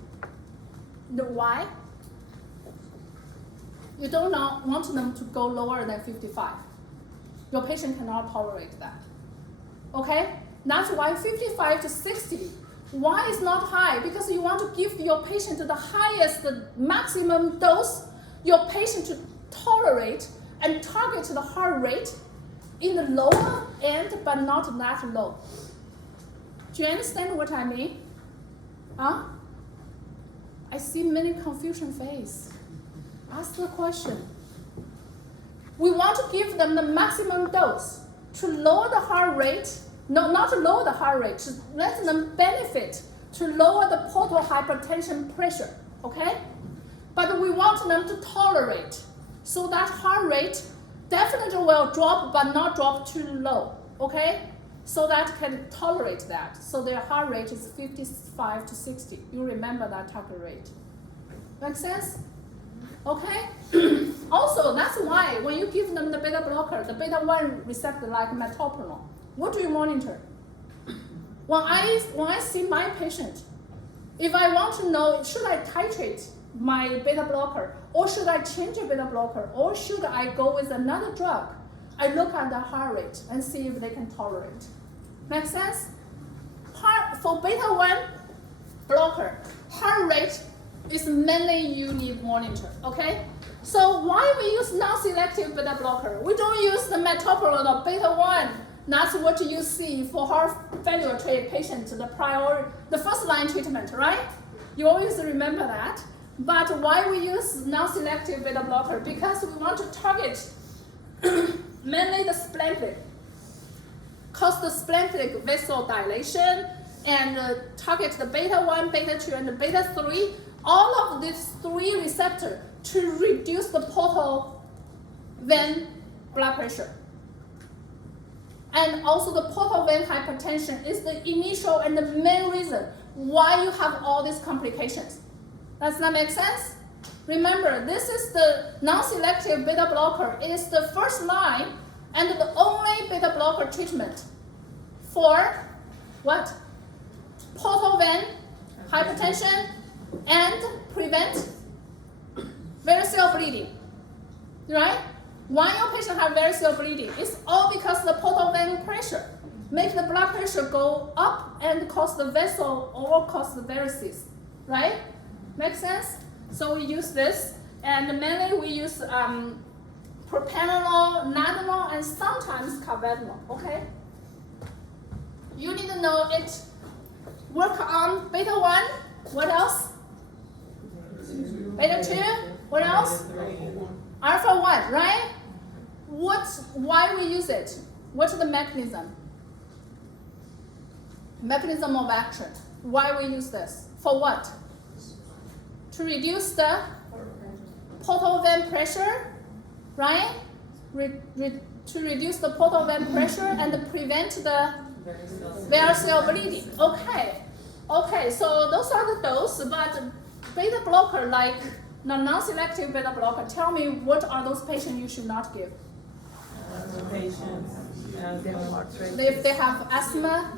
know why? You don't want them to go lower than 55. Your patient cannot tolerate that. Okay? That's why 55 to 60. Why is not high? Because you want to give your patient the highest, the maximum dose your patient to tolerate and target the heart rate in the lower end, but not that low. Do you understand what I mean? Huh? I see many confusion face. Ask the question. We want to give them the maximum dose to lower the heart rate, no, not to lower the heart rate, to let them benefit to lower the portal hypertension pressure, okay? But we want them to tolerate, so that heart rate definitely will drop, but not drop too low, okay? So that can tolerate that. So their heart rate is 55 to 60. You remember that target rate. Make sense? Okay? Also, that's why when you give them the beta blocker, the beta 1 receptor like metoprolol, what do you monitor? When I see my patient, if I want to know, should I titrate my beta blocker, or should I change a beta blocker, or should I go with another drug, I look at the heart rate and see if they can tolerate. Make sense? For beta 1 blocker, heart rate is mainly you need monitor, okay? So why we use non-selective beta blocker? We don't use the metoprolol or beta 1. That's what you see for heart failure patients, the first line treatment, right? You always remember that. But why we use non-selective beta blocker? Because we want to target mainly the splanchnic, cause the splanchnic vasodilation, and target the beta 1, beta 2, and the beta 3. All of these 3 receptors to reduce the portal vein blood pressure. And also the portal vein hypertension is the initial and the main reason why you have all these complications. Does that make sense? Remember, this is the non-selective beta blocker. It is the first line and the only beta blocker treatment for what? Portal vein hypertension and prevent variceal bleeding, right? Why your patient have variceal bleeding? It's all because the portal vein pressure make the blood pressure go up and cause the vessel or cause the varices, right? Make sense? So we use this, and mainly we use propranolol, nadolol, and sometimes carvedilol. Okay? You need to know it. Work on beta 1. What else? Beta 2. What else? Alpha 1, right? Why we use it? What's the mechanism? Mechanism of action. Why we use this? For what? To reduce the portal vein pressure, right? To reduce the portal vein pressure and prevent the variceal bleeding. Okay, so those are the dose, but beta blocker, like non-selective beta blocker, tell me what are those patients you should not give? If they have asthma,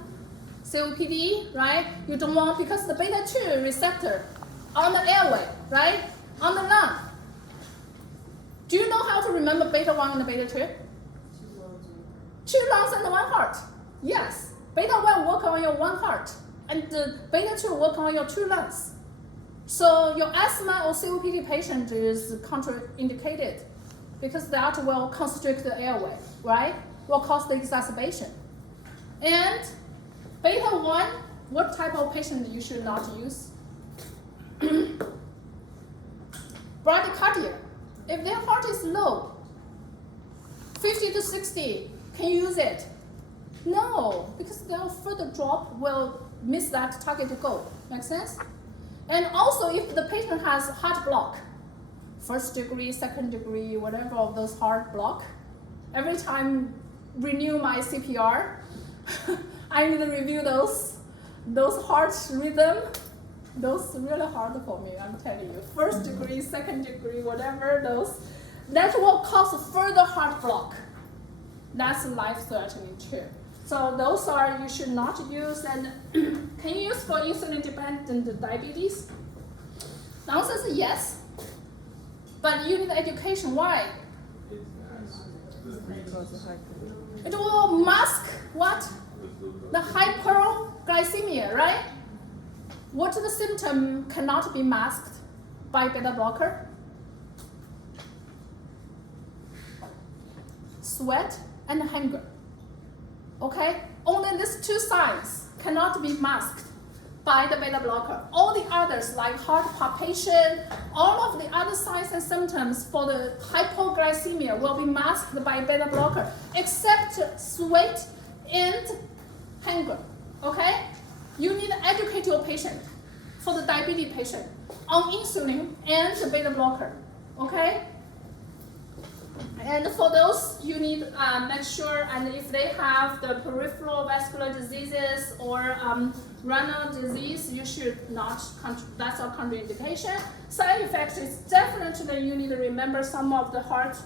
COPD, right? You don't want, because the beta 2 receptor on the airway, right? On the lung. Do you know how to remember beta 1 and beta 2? 2 lungs and 1 heart. Yes. Beta 1 work on your 1 heart, and the beta 2 work on your 2 lungs. So your asthma or COPD patient is contraindicated because that will constrict the airway, right? Will cause the exacerbation. And beta 1, what type of patient you should not use? Bradycardia. If their heart is low, 50 to 60, can you use it? No, because their further drop will miss that target goal. Make sense? And also, if the patient has heart block, 1st degree, 2nd degree, whatever of those heart block, every time renew my CPR, I need to review those heart rhythm. Those really hard for me, I'm telling you. 1st degree, 2nd degree, whatever those, that will cause further heart block. That's life-threatening too. So those are you should not use. And can you use for insulin-dependent diabetes? The answer is yes. But you need education. Why? It will mask what? The hyperglycemia, right? What the symptom cannot be masked by beta blocker? Sweat and hunger. Okay? Only these 2 signs cannot be masked by the beta blocker. All the others, like heart palpitation, all of the other signs and symptoms for the hypoglycemia will be masked by beta blocker, except sweat and hunger. Okay? You need to educate your patient for the diabetes patient on insulin and the beta blocker. Okay? And for those, you need to make sure, and if they have the peripheral vascular diseases or renal disease, you should not, that's a contraindication. Side effects is definitely you need to remember some of the heart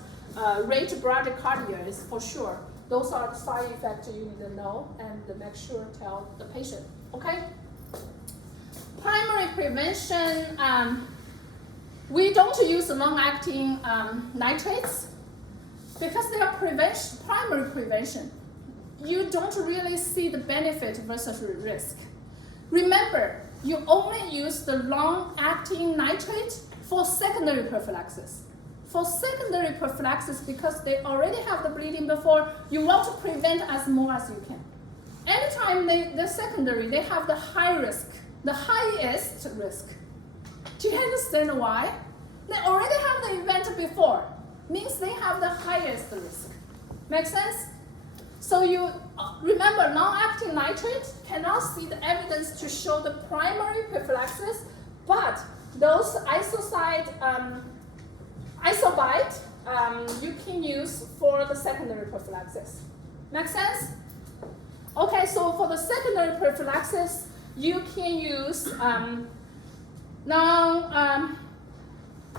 rate bradycardia is for sure. Those are the side effects you need to know and make sure to tell the patient, okay? Primary prevention, we don't use long-acting nitrates because they are primary prevention. You don't really see the benefit versus risk. Remember, you only use the long-acting nitrate for secondary prophylaxis. For secondary prophylaxis, because they already have the bleeding before, you want to prevent as more as you can. Anytime they're secondary, they have the high risk, the highest risk. Do you understand why? They already have the event before, means they have the highest risk. Make sense? So you remember, long-acting nitrate cannot see the evidence to show the primary prophylaxis, but those isobite you can use for the secondary prophylaxis. Make sense? Okay, so for the secondary prophylaxis, you can use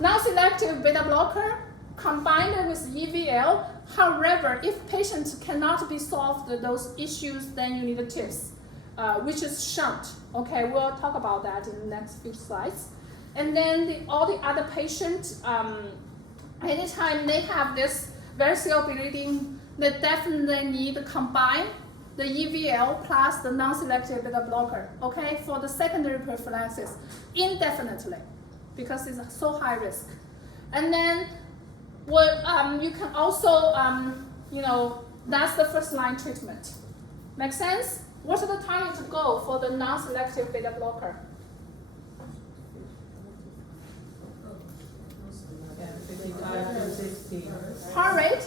Non-selective beta blocker combined with EVL. However, if patients cannot be solved those issues, then you need tips, which is shunt. Okay, we'll talk about that in the next few slides. And then all the other patients, anytime they have this variceal bleeding, they definitely need to combine the EVL plus the non-selective beta blocker, okay, for the secondary prophylaxis indefinitely, because it's so high risk. And then what you can also, that's the first line treatment. Make sense? What's the target goal for the non-selective beta blocker? 55 to 60. Heart rate?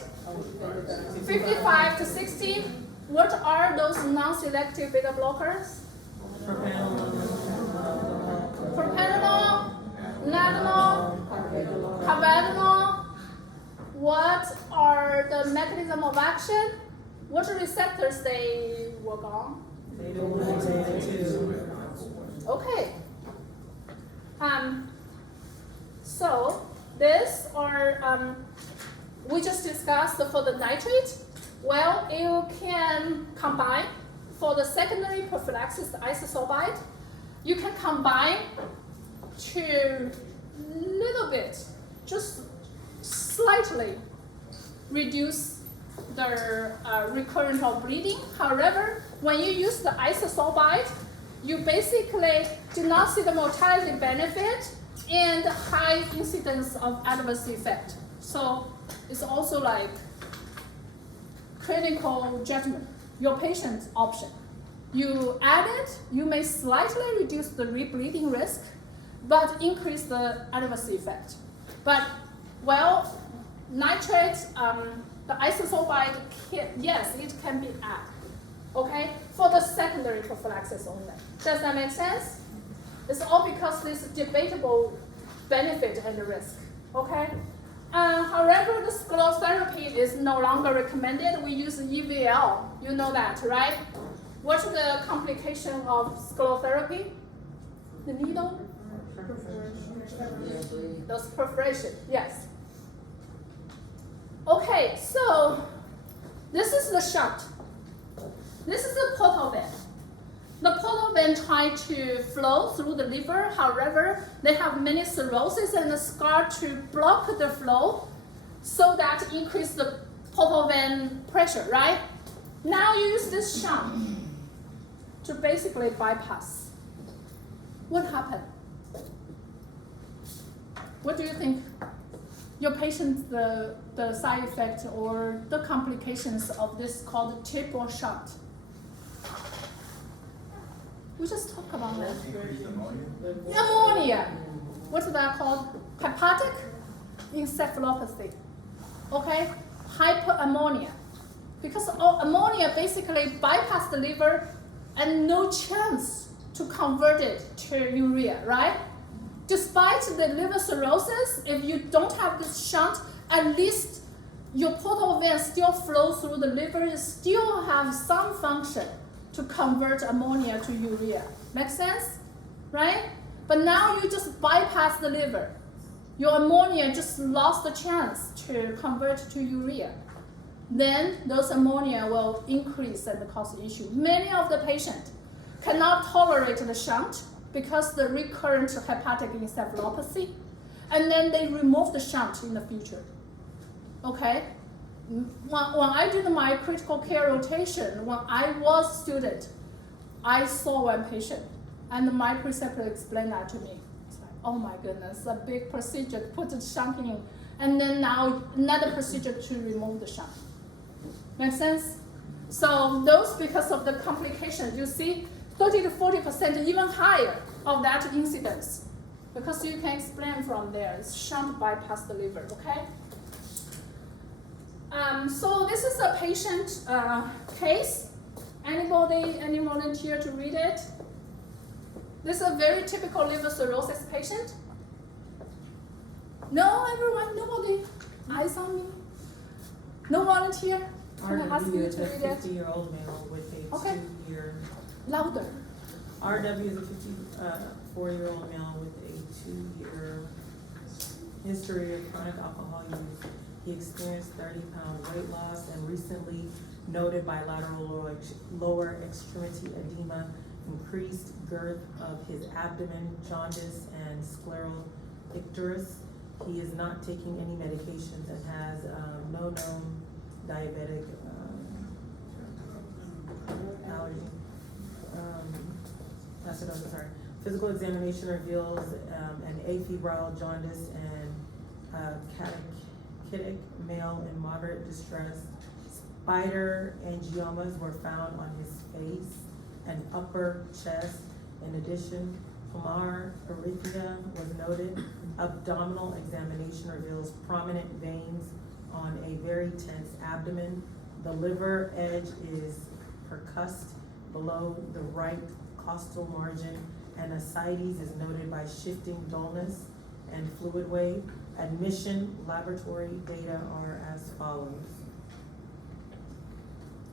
55 to 60. What are those non-selective beta blockers? Propranolol, ladanol, carvedilol. What are the mechanism of action? What receptors they work on? Okay. So this or we just discussed for the nitrate. Well, you can combine for the secondary prophylaxis, the isosulfide. You can combine to little bit, just slightly reduce the recurrent of bleeding. However, when you use the isosulfide, you basically do not see the mortality benefit and high incidence of adverse effect. So it's also like clinical judgment, your patient's option. You add it, you may slightly reduce the rebleeding risk, but increase the adverse effect. But, well, nitrate, the isosulfide, yes, it can be added, okay, for the secondary prophylaxis only. Does that make sense? It's all because this debatable benefit and risk, okay? However, the sclerotherapy is no longer recommended. We use EVL, you know that, right? What's the complication of sclerotherapy? The needle? Those perforation, yes. Okay, so this is the shunt. This is the portal vein. The portal vein try to flow through the liver. However, they have many cirrhosis and scar to block the flow, so that increase the portal vein pressure, right? Now you use this shunt to basically bypass. What happened? What do you think? Your patient, the side effect or the complications of this called tip or shunt? We just talked about that. Ammonia. What's that called? Hepatic encephalopathy. Okay? Hyperammonia. Because ammonia basically bypass the liver and no chance to convert it to urea, right? Despite the liver cirrhosis, if you don't have this shunt, at least your portal vein still flows through the liver, it still have some function to convert ammonia to urea. Make sense? Right? But now you just bypass the liver. Your ammonia just lost the chance to convert to urea. Then those ammonia will increase and cause issue. Many of the patients cannot tolerate the shunt because the recurrent hepatic encephalopathy, and then they remove the shunt in the future. Okay? When I did my critical care rotation, when I was a student, I saw one patient, and my preceptor explained that to me. It's like, oh my goodness, a big procedure to put the shunt in, and then now another procedure to remove the shunt. Make sense? So those, because of the complications, you see 30 to 40%, even higher of that incidence, because you can explain from there, it's shunt bypass the liver, okay? So this is a patient case. Anybody, any volunteer to read it? This is a very typical liver cirrhosis patient. No, everyone, nobody. Eyes on me. No volunteer. Can I ask you is to a read it? 50-year-old male with a Okay. 2-year. Louder. RW is a 54-year-old male with a 2-year history of chronic alcohol use. He experienced 30-pound weight loss and recently noted bilateral lower extremity edema, increased girth of his abdomen, jaundice, and scleral icterus. He is not taking any medications and has no known diabetic allergy. Sorry. Physical examination reveals an afebrile jaundice and catechitic male in moderate distress. Spider angiomas were found on his face and upper chest. In addition, palmar erythema was noted. Abdominal examination reveals prominent veins on a very tense abdomen. The liver edge is percussed below the right costal margin, and ascites is noted by shifting dullness and fluid weight. Admission laboratory data are as follows.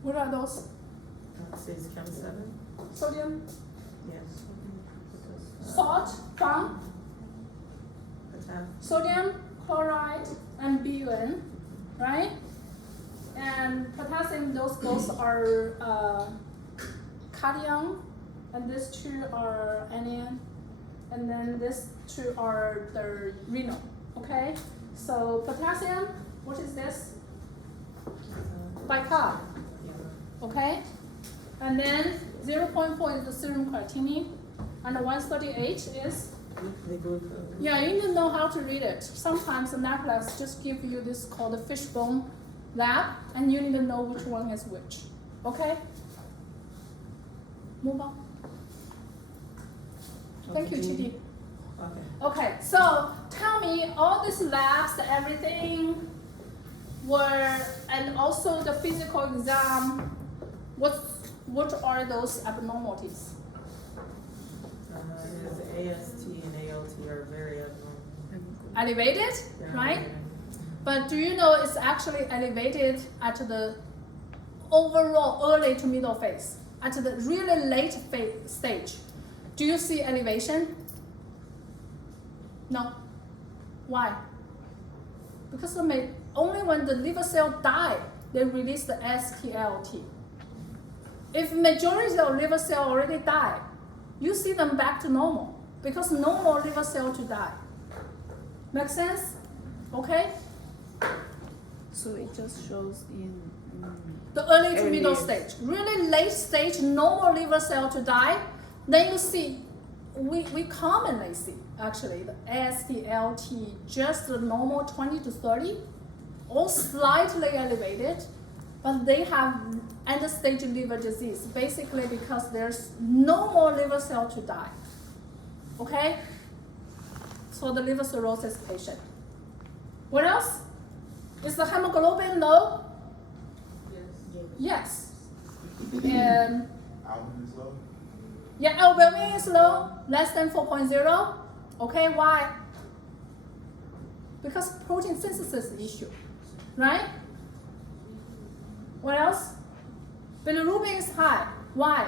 What are those? It says Chem 7? Sodium, Yes. salt from sodium chloride and BUN, right? And potassium, those both are cation, and these two are anion, and then these two are the renal, okay? So potassium, what is this? Bicarb, okay? And then 0.4 is the serum creatinine, and 138 is, The glucose. yeah, you need to know how to read it. Sometimes the NAPLABs just give you this called the fishbone lab, and you need to know which one is which, okay? Move on. Thank you, TD. Okay. Okay, so tell me, all these labs, everything were, and also the physical exam, what are those abnormalities? His AST and ALT are very abnormal. Elevated, They're right? elevated. But do you know it's actually elevated at the overall early to middle phase, at the really late stage? Do you see elevation? No. Why? Because only when the liver cell die, they release the STLT. If majority of liver cell already die, you see them back to normal because no more liver cell to die. Make sense? Okay? So it just shows in The early to middle Early. stage. Really late stage, no more liver cell to die. Then you see, we commonly see actually the AST/ALT just the normal 20 to 30, or slightly elevated, but they have end-stage liver disease, basically because there's no more liver cell to die. Okay? So the liver cirrhosis patient. What else? Is the hemoglobin low? Yes. And Alvin is low. yeah, albumin is low, less than 4.0. Okay, why? Because protein synthesis issue, right? What else? Bilirubin is high. Why?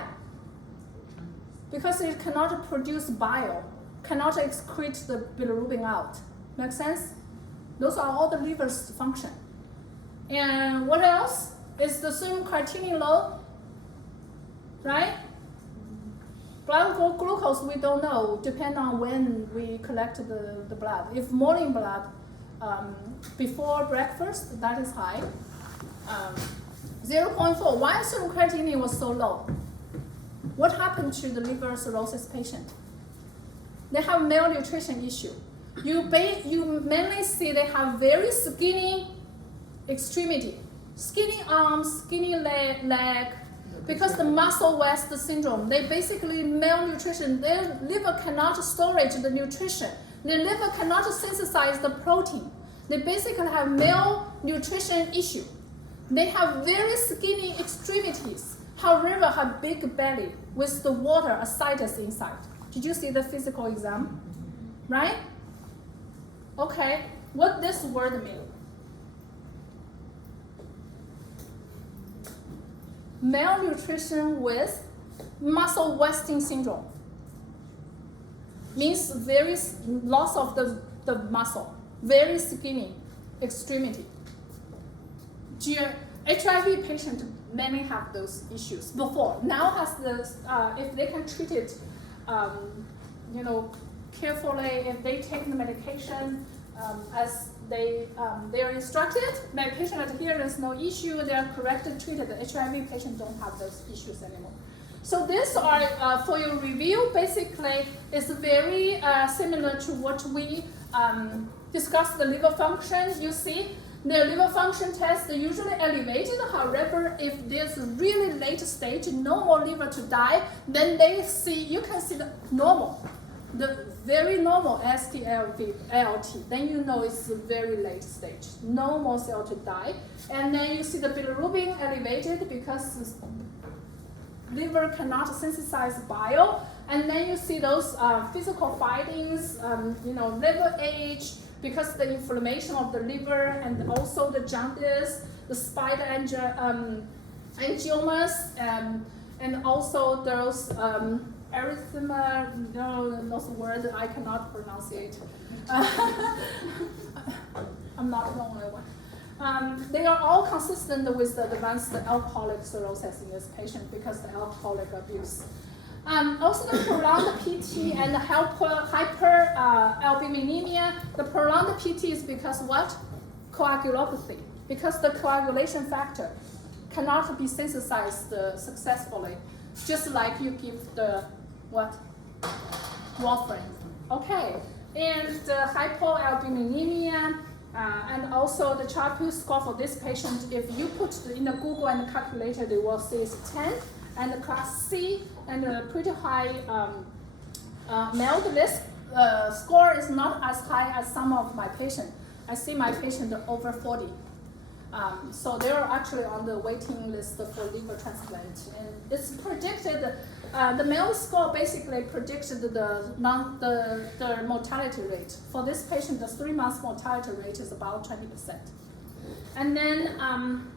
Because it cannot produce bile, cannot excrete the bilirubin out. Make sense? Those are all the liver's function. And what else? Is the serum creatinine low? Right? Blood glucose, we don't know, depend on when we collect the blood. If morning blood, before breakfast, that is high. 0.4, why serum creatinine was so low? What happened to the liver cirrhosis patient? They have malnutrition issue. You mainly see they have very skinny extremity, skinny arms, skinny leg, because the muscle waste syndrome, they basically malnutrition. Their liver cannot storage the nutrition. The liver cannot synthesize the protein. They basically have malnutrition issue. They have very skinny extremities, however have big belly with the water ascites inside. Did you see the physical exam? Right? Okay, what this word mean? Malnutrition with muscle wasting syndrome means there is loss of the muscle. very skinny extremity. HIV patient many have those issues before. Now has this, if they can treat it, carefully, if they take the medication as they are instructed, medication adherence no issue, they are correctly treated. The HIV patient don't have those issues anymore. So these are for your review. Basically, it's very similar to what we discussed. The liver function. You see, the liver function test is usually elevated. However, if there's a really late stage, no more liver to die, then you can see the normal, the very normal ST-LT. Then you know it's a very late stage. No more cell to die. And then you see the bilirubin elevated because liver cannot synthesize bile. And then you see those physical findings, liver age, because the inflammation of the liver and also the jaundice, the spider angiomas, and also those erythema, those words I cannot pronounce it. I'm not the only one. They are all consistent with the advanced alcoholic cirrhosis in this patient because the alcoholic abuse. Also the prolonged PT and the hyperalbuminemia. The prolonged PT is because what? Coagulopathy. Because the coagulation factor cannot be synthesized successfully. Just like you give the what? Warfarin. Okay. And the hypoalbuminemia and also the Charpy score for this patient, if you put in the Google and the calculator, they will say it's 10. And the class C and a pretty high mild list score is not as high as some of my patients. I see my patient over 40. So they're actually on the waiting list for liver transplant. And it's predicted, the mild score basically predicted the mortality rate. For this patient, the 3 months mortality rate is about 20%. And then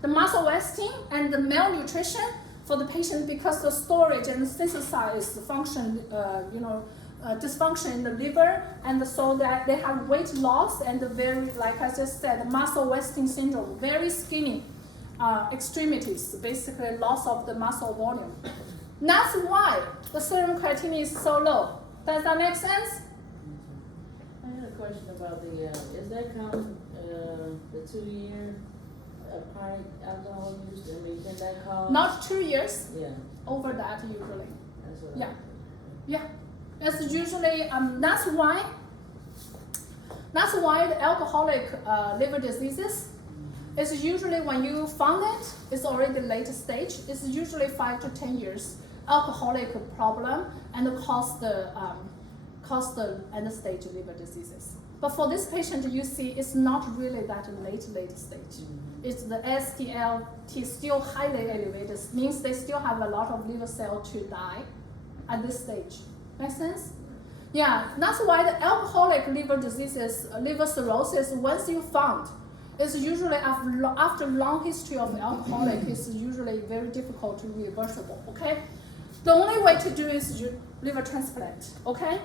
the muscle wasting and the malnutrition for the patient because the storage and synthesize function, dysfunction in the liver, and so that they have weight loss and very, like I just said, muscle wasting syndrome, very skinny extremities, basically loss of the muscle volume. That's why the serum creatinine is so low. Does that make sense? I had a question about the, is that count the 2-year chronic alcohol use? I mean, can that cause? Not 2 years. Yeah. Over that usually. That's what Yeah. Yeah. It's usually, that's why the alcoholic liver diseases is usually when you found it, it's already late stage. It's usually 5 to 10 years alcoholic problem and cause the end stage liver diseases. But for this patient, you see, it's not really that late stage. It's the ST-LT still highly elevated, means they still have a lot of liver cell to die at this stage. Make sense? Yeah, that's why the alcoholic liver diseases, liver cirrhosis, once you found, it's usually after long history of alcoholic, it's usually very difficult to reversible, okay? The only way to do is liver transplant, okay?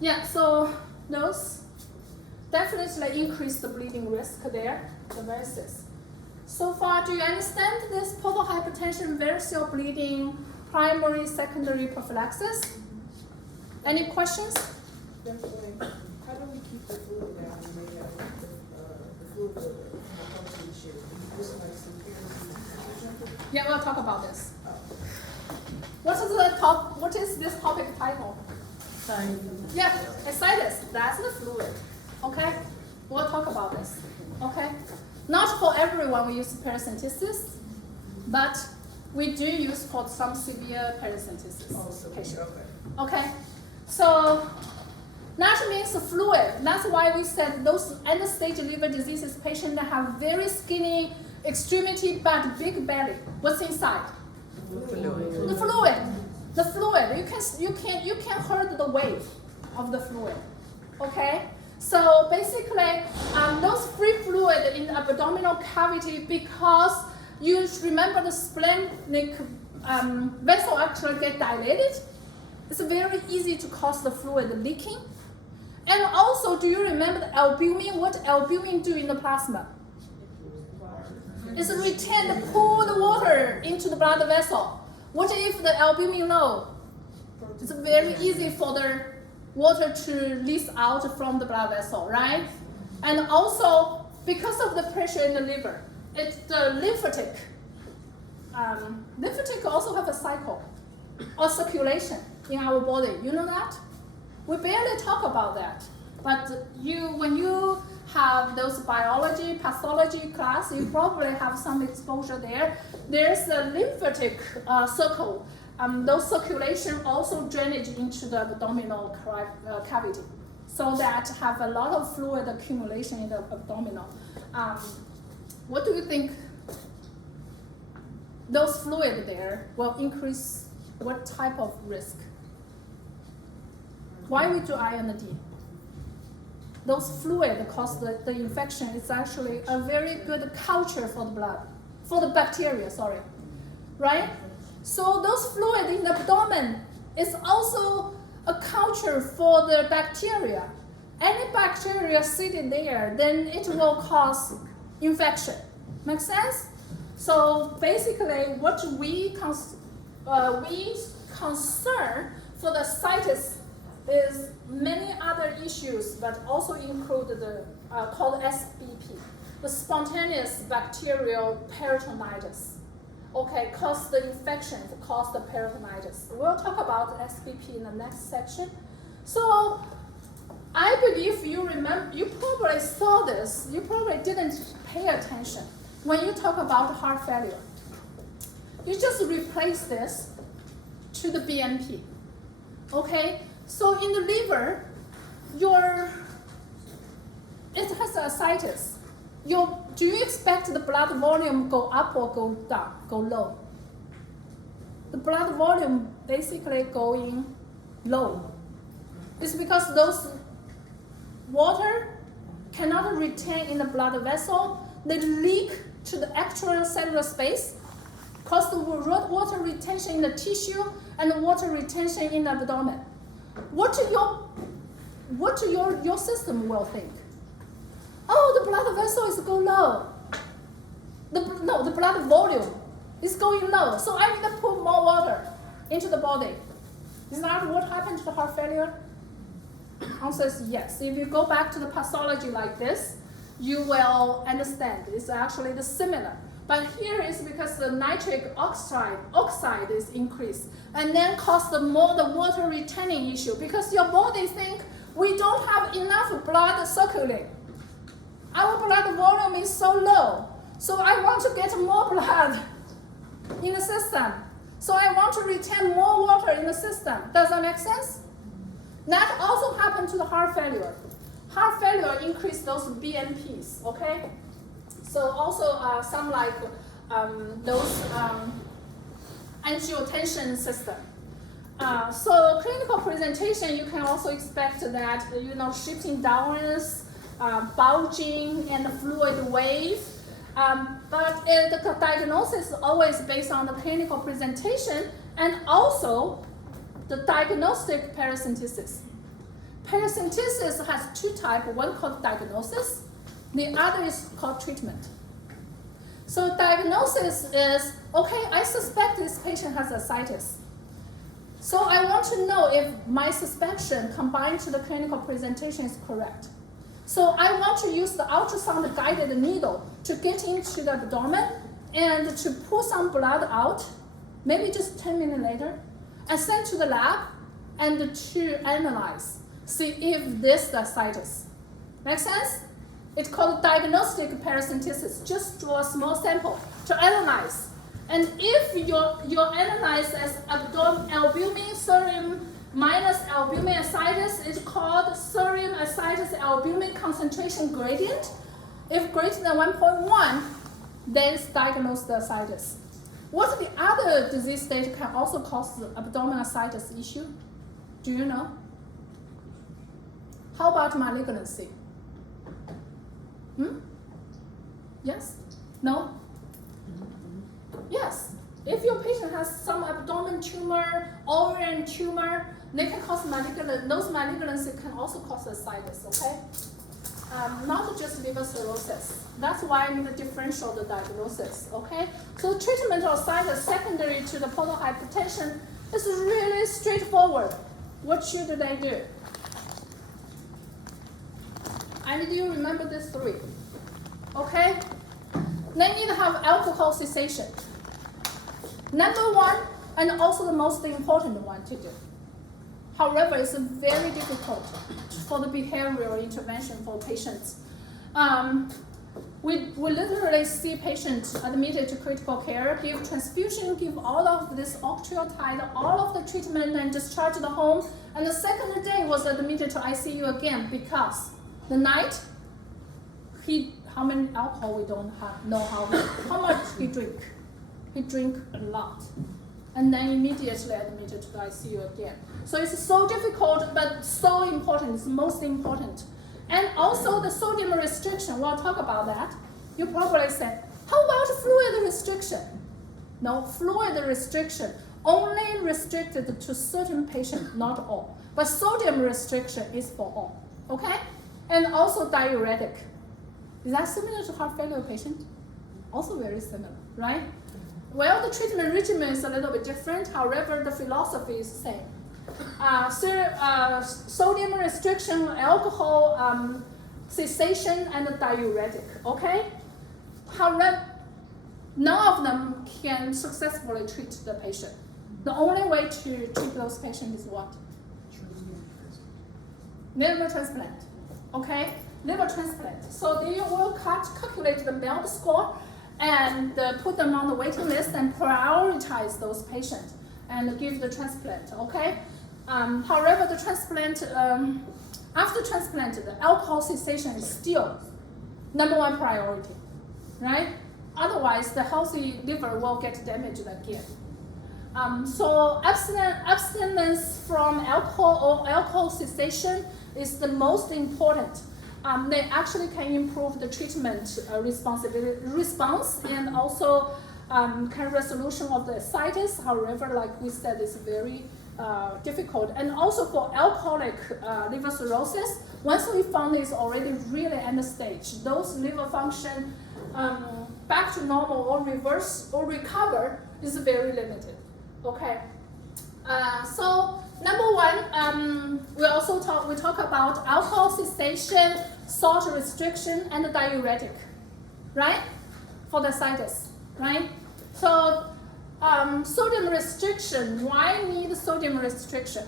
Yeah, so those definitely increase the bleeding risk there, the varices. So far, do you understand this portal hypertension, variceal bleeding, primary, secondary prophylaxis? Any questions? Dr. Wang, how do we keep the fluid down when we have the fluid function issue? Just like some kerosene. Yeah, we'll talk about this. What is this topic title? Yeah, ascites. That's the fluid. Okay? We'll talk about this. Okay? Not for everyone we use paracentesis, but we do use for some severe paracentesis patients. Okay? So that means the fluid. That's why we said those end-stage liver diseases patients that have very skinny extremity but big belly. What's inside? The fluid. The fluid. You can heard the wave of the fluid. Okay? So basically, those free fluid in the abdominal cavity, because you remember the splenic vessel actually get dilated, it's very easy to cause the fluid leaking. And also, do you remember the albumin? What albumin do in the plasma? It's retain the pull the water into the blood vessel. What if the albumin low? It's very easy for the water to leak out from the blood vessel, right? And also, because of the pressure in the liver, it's the lymphatic. Lymphatic also have a cycle or circulation in our body. You know that? We barely talk about that. But when you have those biology, pathology class, you probably have some exposure there. There's a lymphatic circle. Those circulation also drainage into the abdominal cavity, so that have a lot of fluid accumulation in the abdominal. What do you think? Those fluid there will increase what type of risk? Why we do I and D? Those fluid cause the infection. It's actually a very good culture for the blood, for the bacteria, sorry, right? So those fluid in the abdomen is also a culture for the bacteria. Any bacteria sitting there, then it will cause infection. Make sense? So basically, what we concern for the ascites is many other issues, but also include the called SBP, the spontaneous bacterial peritonitis. Okay, cause the infection, cause the peritonitis. We'll talk about SBP in the next section. So I believe you remember, you probably saw this, you probably didn't pay attention when you talk about heart failure. You just replace this to the BNP. Okay, so in the liver, it has ascites. Do you expect the blood volume go up or go down, go low? The blood volume basically going low. It's because those water cannot retain in the blood vessel. They leak to the actual cellular space, cause the water retention in the tissue and water retention in the abdomen. What your system will think? Oh, the blood vessel is going low. The blood volume is going low, so I need to put more water into the body. Is that what happened to the heart failure? Answer is yes. If you go back to the pathology like this, you will understand it's actually the similar. But here is because the nitric oxide is increased, and then cause the water retaining issue, because your body think we don't have enough blood circulating. Our blood volume is so low, so I want to get more blood in the system. So I want to retain more water in the system. Does that make sense? That also happened to the heart failure. Heart failure increase those BNPs, okay? So also some like those angiotensin system. So clinical presentation, you can also expect that, shifting downwards, bulging and fluid wave. But the diagnosis is always based on the clinical presentation and also the diagnostic paracentesis. Paracentesis has two types, one called diagnosis, the other is called treatment. So diagnosis is, okay, I suspect this patient has ascites. So I want to know if my suspicion combined to the clinical presentation is correct. So I want to use the ultrasound guided needle to get into the abdomen and to pull some blood out, maybe just 10 minutes later, and send to the lab and to analyze, see if this is ascites. Make sense? It's called diagnostic paracentesis. Just draw a small sample to analyze. And if your analyze as albumin, serum minus albumin ascites, it's called serum ascites albumin concentration gradient. If greater than 1.1, then it's diagnosed the ascites. What the other disease state can also cause the abdominal ascites issue? Do you know? How about malignancy? Yes? No? Yes. If your patient has some abdomen tumor, ovarian tumor, They can cause malignant, those malignancies can also cause ascites, okay? Not just liver cirrhosis. That's why I need to differential the diagnosis, okay? So treatment of ascites secondary to the portal hypertension is really straightforward. What should they do? I need you to remember these three, okay? They need to have alcohol cessation. Number one, and also the most important one to do. However, it's very difficult for the behavioral intervention for patients. We literally see patients admitted to critical care, give transfusion, give all of this octreotide, all of the treatment, and discharge the home. And the second day was admitted to ICU again because the night, how many alcohol we don't know how much he drink. He drink a lot. And then immediately admitted to the ICU again. So it's so difficult, but so important, it's most important. And also the sodium restriction, we'll talk about that. You probably say, how about fluid restriction? No, fluid restriction only restricted to certain patients, not all. But sodium restriction is for all, okay? And also diuretic. Is that similar to heart failure patient? Also very similar, right? Well, the treatment regimen is a little bit different. However, the philosophy is the same. Sodium restriction, alcohol cessation, and diuretic, okay? However, none of them can successfully treat the patient. The only way to treat those patients is what? Liver transplant, okay? Liver transplant. So they will calculate the MELD score and put them on the waiting list and prioritize those patients and give the transplant, okay? However, the transplant, after transplant, the alcohol cessation is still number one priority, right? Otherwise, the healthy liver will get damaged again. So abstinence from alcohol or alcohol cessation is the most important. They actually can improve the treatment response and also can resolution of the ascites. However, like we said, it's very difficult. And also for alcoholic liver cirrhosis, once we found it's already really end stage, those liver function back to normal or reverse or recover is very limited. Okay. So number one, we talk about alcohol cessation, salt restriction, and diuretic, right? For the ascites, right? So sodium restriction. Why need sodium restriction?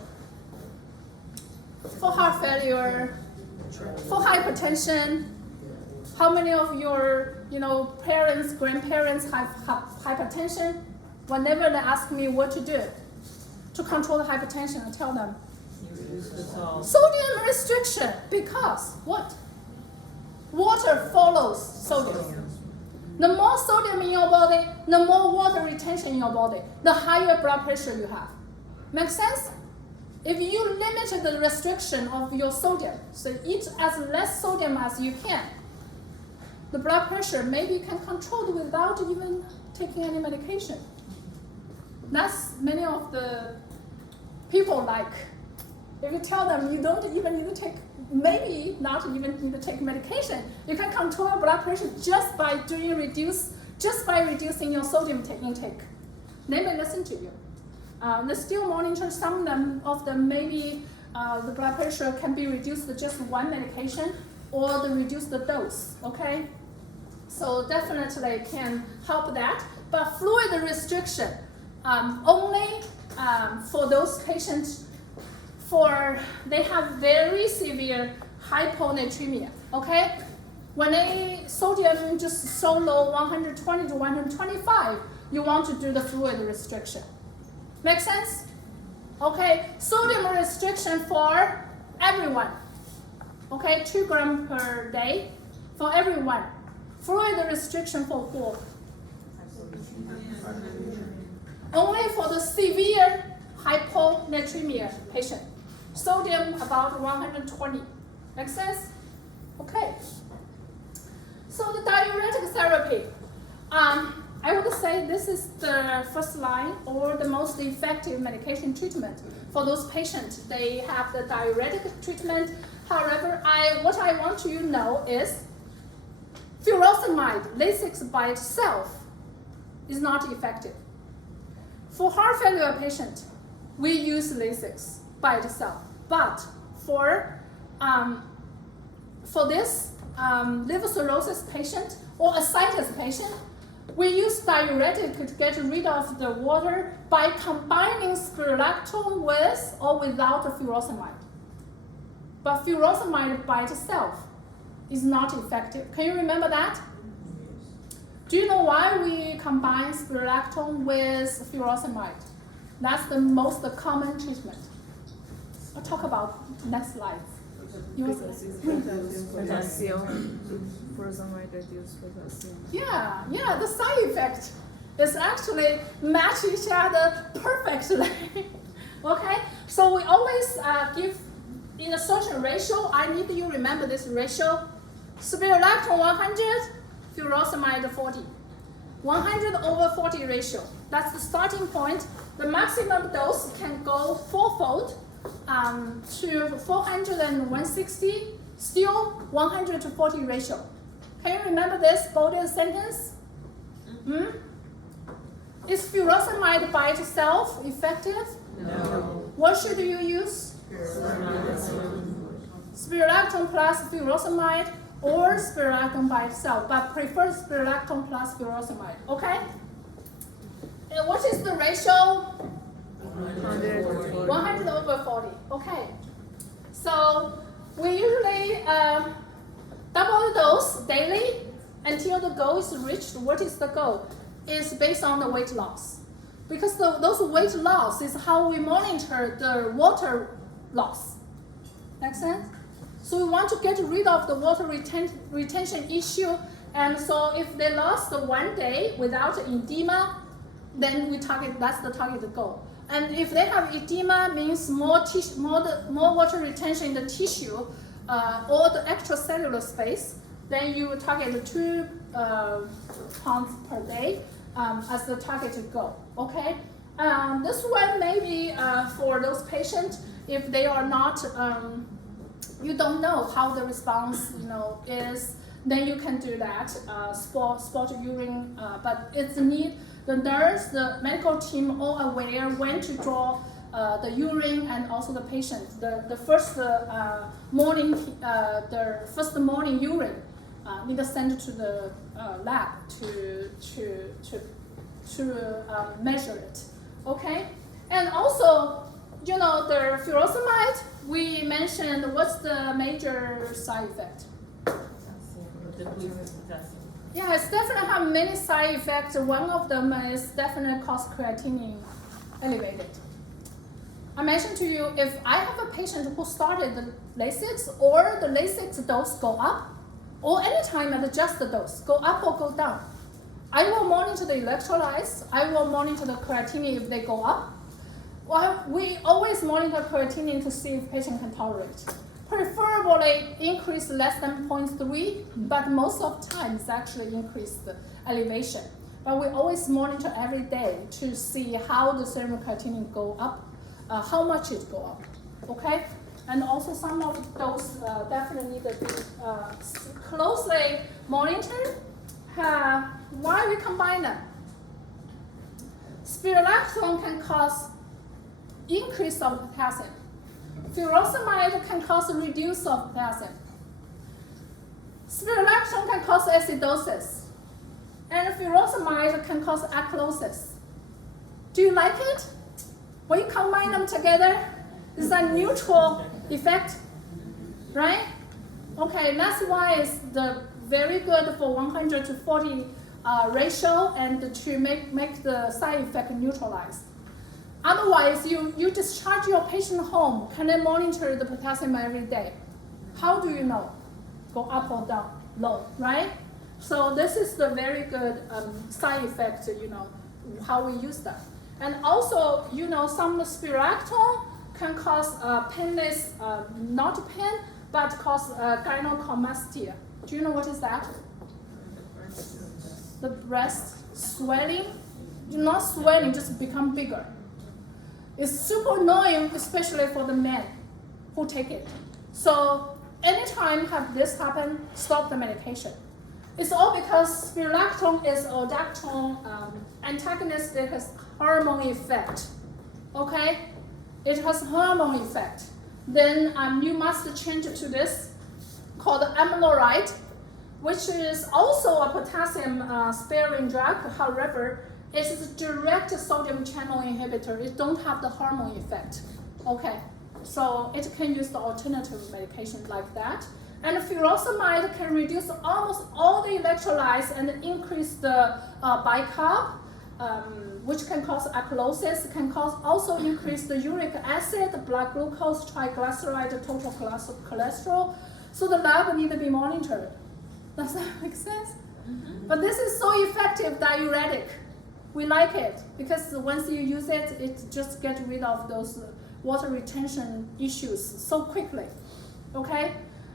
For heart failure, for hypertension. How many of your parents, grandparents have hypertension? Whenever they ask me what to do to control the hypertension, I tell them sodium restriction, because what? Water follows sodium. The more sodium in your body, the more water retention in your body, the higher blood pressure you have. Make sense? If you limit the restriction of your sodium, so eat as less sodium as you can, the blood pressure maybe you can control without even taking any medication. That's many of the people like. If you tell them you don't even need to take, maybe not even need to take medication, you can control your blood pressure just by reducing your sodium intake. They may listen to you. They still monitor some of them. Maybe the blood pressure can be reduced with just one medication, or they reduce the dose. Okay, so definitely can help that. But fluid restriction only for those patients they have very severe hyponatremia. Okay, when sodium just so low, 120 to 125, you want to do the fluid restriction. Make sense? Okay, sodium restriction for everyone. Okay, 2 grams per day for everyone. Fluid restriction for who? Only for the severe hyponatremia patient. Sodium about 120. Make sense? Okay. So the diuretic therapy, I would say this is the first line or the most effective medication treatment for those patients. They have the diuretic treatment. However, what I want you to know is furosemide, Lasix by itself, is not effective. For heart failure patient, we use Lasix by itself. But for this liver cirrhosis patient or ascites patient, we use diuretic to get rid of the water by combining spironolactone with or without furosemide. But furosemide by itself is not effective. Can you remember that? Do you know why we combine spironolactone with furosemide? That's the most common treatment. I'll talk about next slide. Potassium. Furosemide reduce potassium. Yeah, the side effect is actually match each other perfectly. Okay, so we always give in a certain ratio. I need you remember this ratio. Spironolactone 100, furosemide 40. 100 over 40 ratio. That's the starting point. The maximum dose can go fourfold to 400 and 160, still 100 to 40 ratio. Can you remember this bolded sentence? Is furosemide by itself effective? No. What should you use? Spironolactone plus furosemide or spironolactone by itself, but prefer spironolactone plus furosemide, okay? And what is the ratio? 100 over 40, okay. So we usually double the dose daily until the goal is reached. What is the goal? It's based on the weight loss. Because those weight loss is how we monitor the water loss. Make sense? So we want to get rid of the water retention issue. And so if they lost 1 day without edema, then that's the target goal. And if they have edema, means more water retention in the tissue or the extracellular space, then you target 2 pounds per day as the targeted goal. Okay. This one maybe for those patients, if they are not, you don't know how the response is, then you can do that spot urine, but it's need the nurse, the medical team all aware when to draw the urine and also the patient. The first morning urine need to send it to the lab to measure it. Okay, and also the furosemide we mentioned. What's the major side effect? Yeah, it's definitely have many side effects. One of them is definitely cause creatinine elevated. I mentioned to you, if I have a patient who started the Lasix or the Lasix dose go up, or anytime adjust the dose, go up or go down, I will monitor the electrolytes, I will monitor the creatinine if they go up. Well, we always monitor creatinine to see if patient can tolerate. Preferably increase less than 0.3, but most of the time it's actually increased elevation. But we always monitor every day to see how the serum creatinine go up, how much it go up, okay? And also some of those definitely need to be closely monitored. Why we combine them? Spironolactone can cause increase of potassium. Furosemide can cause a reduce of potassium. Spironolactone can cause acidosis. And furosemide can cause alkalosis. Do you like it? When you combine them together, it's a neutral effect, right? Okay, that's why it's very good for 100 to 40 ratio and to make the side effect neutralized. Otherwise, you discharge your patient home. Can they monitor the potassium every day? How do you know? Go up or down, low, right? So this is the very good side effect, how we use that. And also, some spironolactone can cause painless, not pain, but cause gynecomastia. Do you know what is that? The the breast swelling, not swelling, just become bigger. It's super annoying, especially for the men who take it. So anytime have this happen, stop the medication. It's all because spirulactone is aldactone antagonist that has hormone effect. Okay? It has hormone effect. Then you must change it to this called amiloride, which is also a potassium sparing drug. However, it is a direct sodium channel inhibitor. It don't have the hormone effect. Okay, so it can use the alternative medication like that. And furosemide can reduce almost all the electrolytes and increase the bicarb, which can cause alkalosis, can cause also increase the uric acid, blood glucose, triglyceride, total cholesterol. So the lab need to be monitored. Does that make sense? Mm-hmm. But this is so effective diuretic. We like it because once you use it, it just gets rid of those water retention issues so quickly. Okay?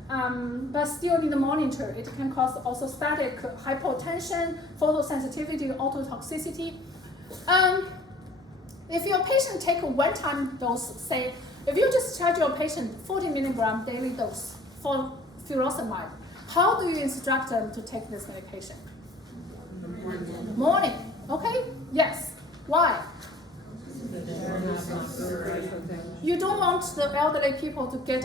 But still need to monitor. It can cause also static hypotension, photosensitivity, autotoxicity. If your patient take a one-time dose, say, if you just charge your patient 40 milligram daily dose for furosemide, how do you instruct them to take this medication? Morning. Okay? Yes. Why? You don't want the elderly people to get,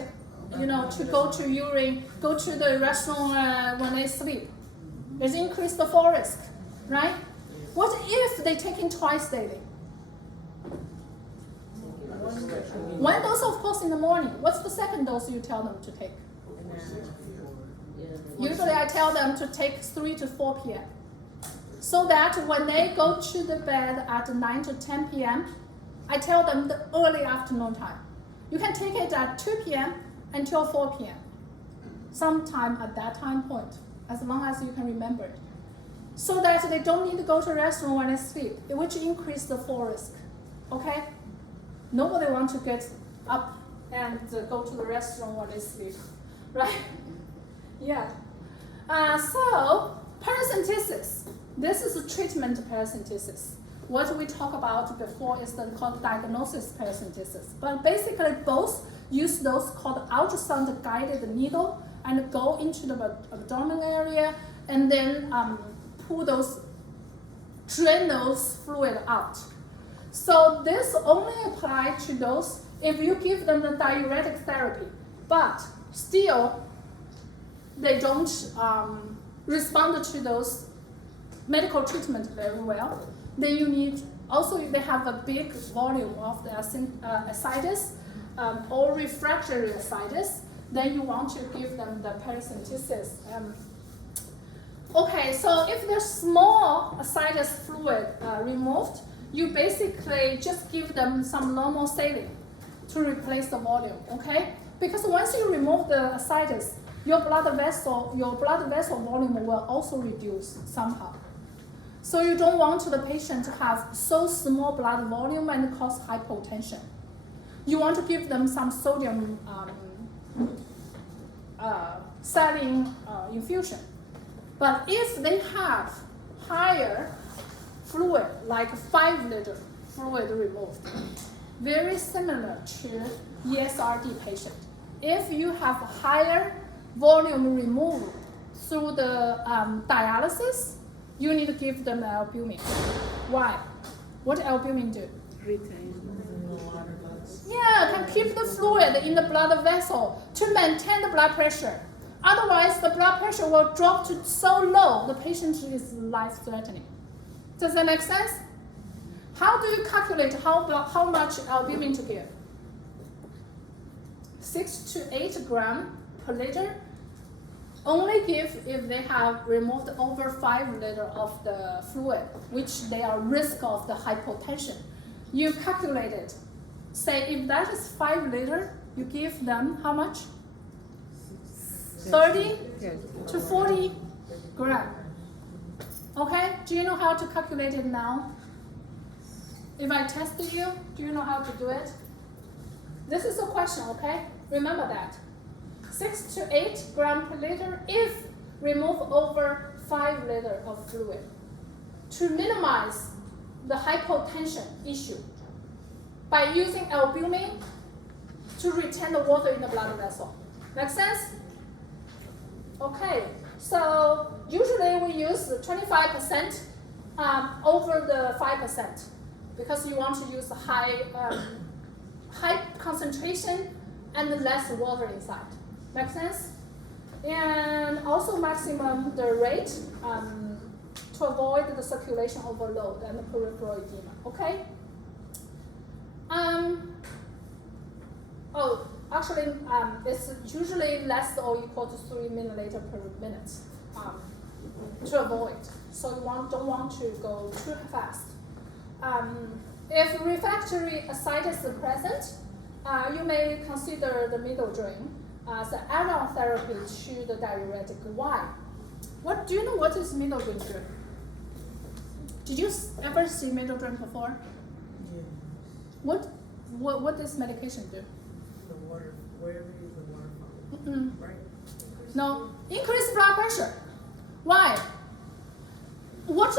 to go to urine, go to the restroom when they sleep. It increases the fall risk, right? What if they take it twice daily? One dose, of course, in the morning. What's the second dose you tell them to take? Usually I tell them to take 3 to 4 p.m. So that when they go to the bed at 9 to 10 p.m., I tell them the early afternoon time. You can take it at 2 p.m. until 4 p.m. Sometime at that time point, as long as you can remember it. So that they don't need to go to the restroom when they sleep, which increases the fall risk. Okay? Nobody wants to get up and go to the restroom when they sleep, right? Yeah. So, paracentesis. This is a treatment paracentesis. What we talked about before is called diagnosis paracentesis. But basically, both use those called ultrasound guided needle and go into the abdomen area and then drain those fluid out. So this only applies to those if you give them the diuretic therapy, but still they don't respond to those medical treatment very well. Then you need, also if they have a big volume of the ascites or refractory ascites, then you want to give them the paracentesis. Okay, so if there's small ascites fluid removed, you basically just give them some normal saline to replace the volume, okay? Because once you remove the ascites, your blood vessel volume will also reduce somehow. So you don't want the patient to have so small blood volume and cause hypotension. You want to give them some sodium saline infusion. But if they have higher fluid, like 5 liter fluid removed, very similar to ESRD patient. If you have higher volume removed through the dialysis, you need to give them albumin. Why? What albumin do? Retain. Yeah, can keep the fluid in the blood vessel to maintain the blood pressure. Otherwise, the blood pressure will drop to so low, the patient is life-threatening. Does that make sense? How do you calculate how much albumin to give? 6 to 8 grams per liter. Only give if they have removed over 5 liters of the fluid, which they are risk of the hypotension. You calculate it. Say if that is 5 liters, you give them how much? 30 to 40 grams. Okay, do you know how to calculate it now? If I tested you, do you know how to do it? This is a question, okay? Remember that. 6 to 8 grams per liter if remove over 5 liters of fluid. to minimize the hypotension issue by using albumin to retain the water in the blood vessel. Make sense? Okay, so usually we use 25% over the 5% because you want to use high concentration and less water inside. Make sense? And also maximum the rate to avoid the circulation overload and the peripheral edema. Okay? It's usually less or equal to 3 milliliter per minute to avoid. So you don't want to go too fast. If refractory ascites is present, you may consider the middle drain as an add-on therapy to the diuretic. Why? Do you know what is middle drain? Did you ever see middle drain before? Yeah. What does medication do? The water, wherever the water follows, right? No, increase blood pressure. Why? What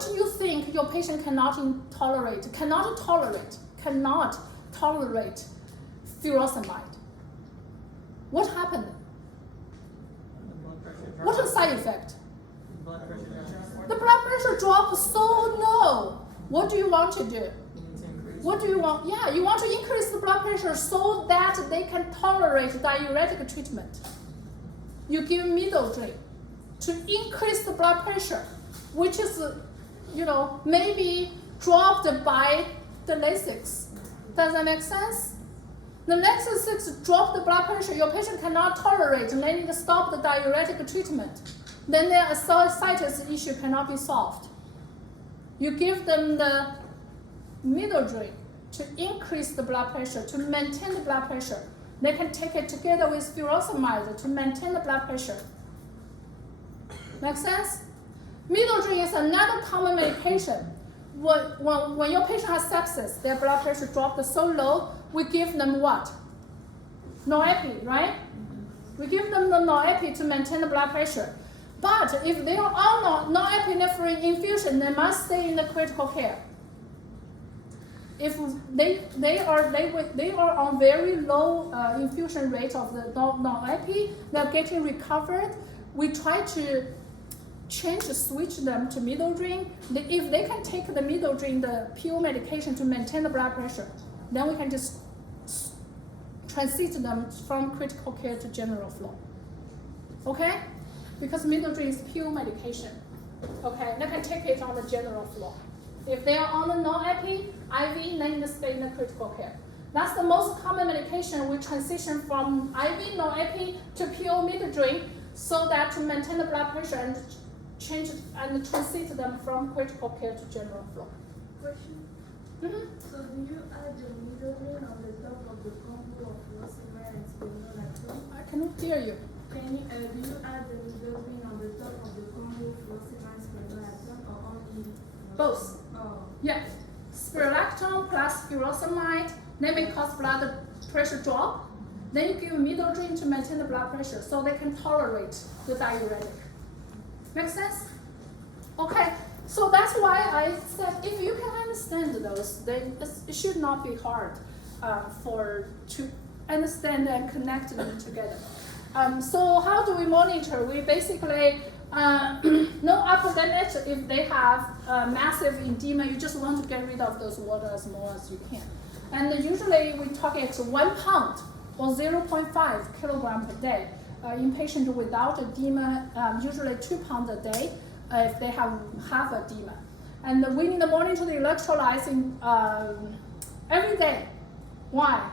do you think your patient cannot tolerate furosemide? What happened? The blood pressure drops. What is the side effect? Blood pressure drops. The blood pressure drops so low. What do you want to do? You need to increase. What do you want? Yeah, you want to increase the blood pressure so that they can tolerate diuretic treatment. You give middle drain to increase the blood pressure, which is, maybe dropped by the Lasix. Does that make sense? The Lasix drop the blood pressure your patient cannot tolerate, and they need to stop the diuretic treatment. Then their ascites issue cannot be solved. You give them the middle drain to increase the blood pressure, to maintain the blood pressure. They can take it together with furosemide to maintain the blood pressure. Make sense? Middle drain is another common medication. When your patient has sepsis, their blood pressure dropped so low, we give them what? Noepi, right? We give them the noepi to maintain the blood pressure. But if they are on norepinephrine infusion, they must stay in the critical care. If they are on very low infusion rate of the norepi, they're getting recovered. We try to switch them to middle drain. If they can take the middle drain, the pure medication to maintain the blood pressure, then we can just transit them from critical care to general flow. Okay? Because middle drain is pure medication. Okay, they can take it on the general flow. If they are on the non-epi, IV, then they stay in the critical care. That's the most common medication. We transition from IV, non-epi to pure middle drain so that to maintain the blood pressure and change and transit them from critical care to general flow. Question. So do you add the middle drain on the top of the combo of furosemide and spironolactone? I cannot hear you. Do you add the middle drain on the top of the combo furosemide spironolactone or only? Both. Oh. Yeah. Spironolactone plus furosemide, they may cause blood pressure drop. Then you give middle drain to maintain the blood pressure so they can tolerate the diuretic. Make sense? Okay. So that's why I said if you can understand those, then it should not be hard to understand and connect them together. So how do we monitor? We basically no upper limit. If they have massive edema, you just want to get rid of those water as more as you can. And usually we target 1 pound or 0.5 kilogram per day. In patients without edema, usually 2 pounds a day if they have half edema. And we need to monitor the electrolytes every day. Why?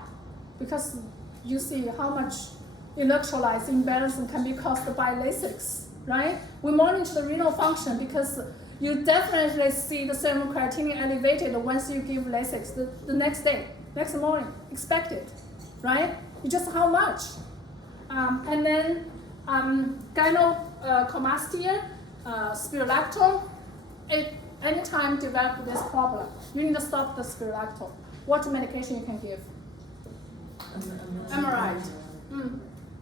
Because you see how much electrolytes imbalance can be caused by Lasix, right? We monitor the renal function because you definitely see the serum creatinine elevated once you give Lasix the next day, next morning, expected, right? You just how much? And then gynecomastia, spironolactone, anytime develop this problem, you need to stop the spironolactone. What medication you can give? Emerald.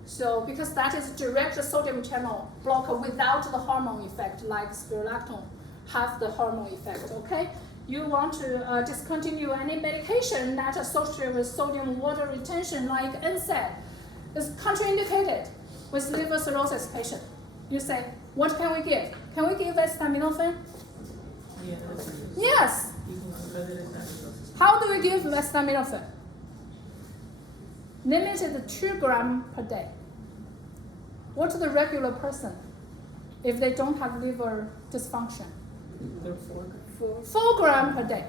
So because that is direct sodium channel blocker without the hormone effect like spironolactone. have the hormone effect, okay? You want to discontinue any medication that associated with sodium water retention like NSAID. It's contraindicated with liver cirrhosis patient. You say, what can we give? Can we give acetaminophen? Yeah, that's it. Yes. You can consider it as How do we give acetaminophen? Limited 2 grams per day. What's the regular person if they don't have liver dysfunction? they're 4. 4 grams per day.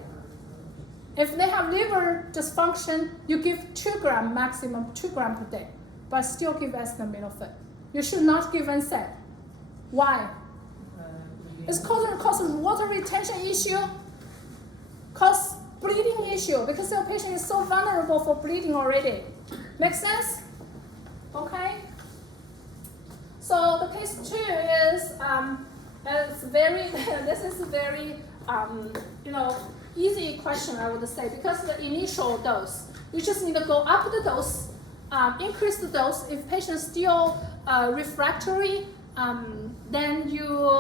If they have liver dysfunction, you give 2 grams, maximum 2 grams per day, but still give acetaminophen. You should not give NSAID. Why? It's cause water retention issue, cause bleeding issue, because your patient is so vulnerable for bleeding already. Make sense? Okay? So the case 2 is it's very this is a very easy question, I would say, because the initial dose, you just need to go up the dose, increase the dose. If patient still refractory, then you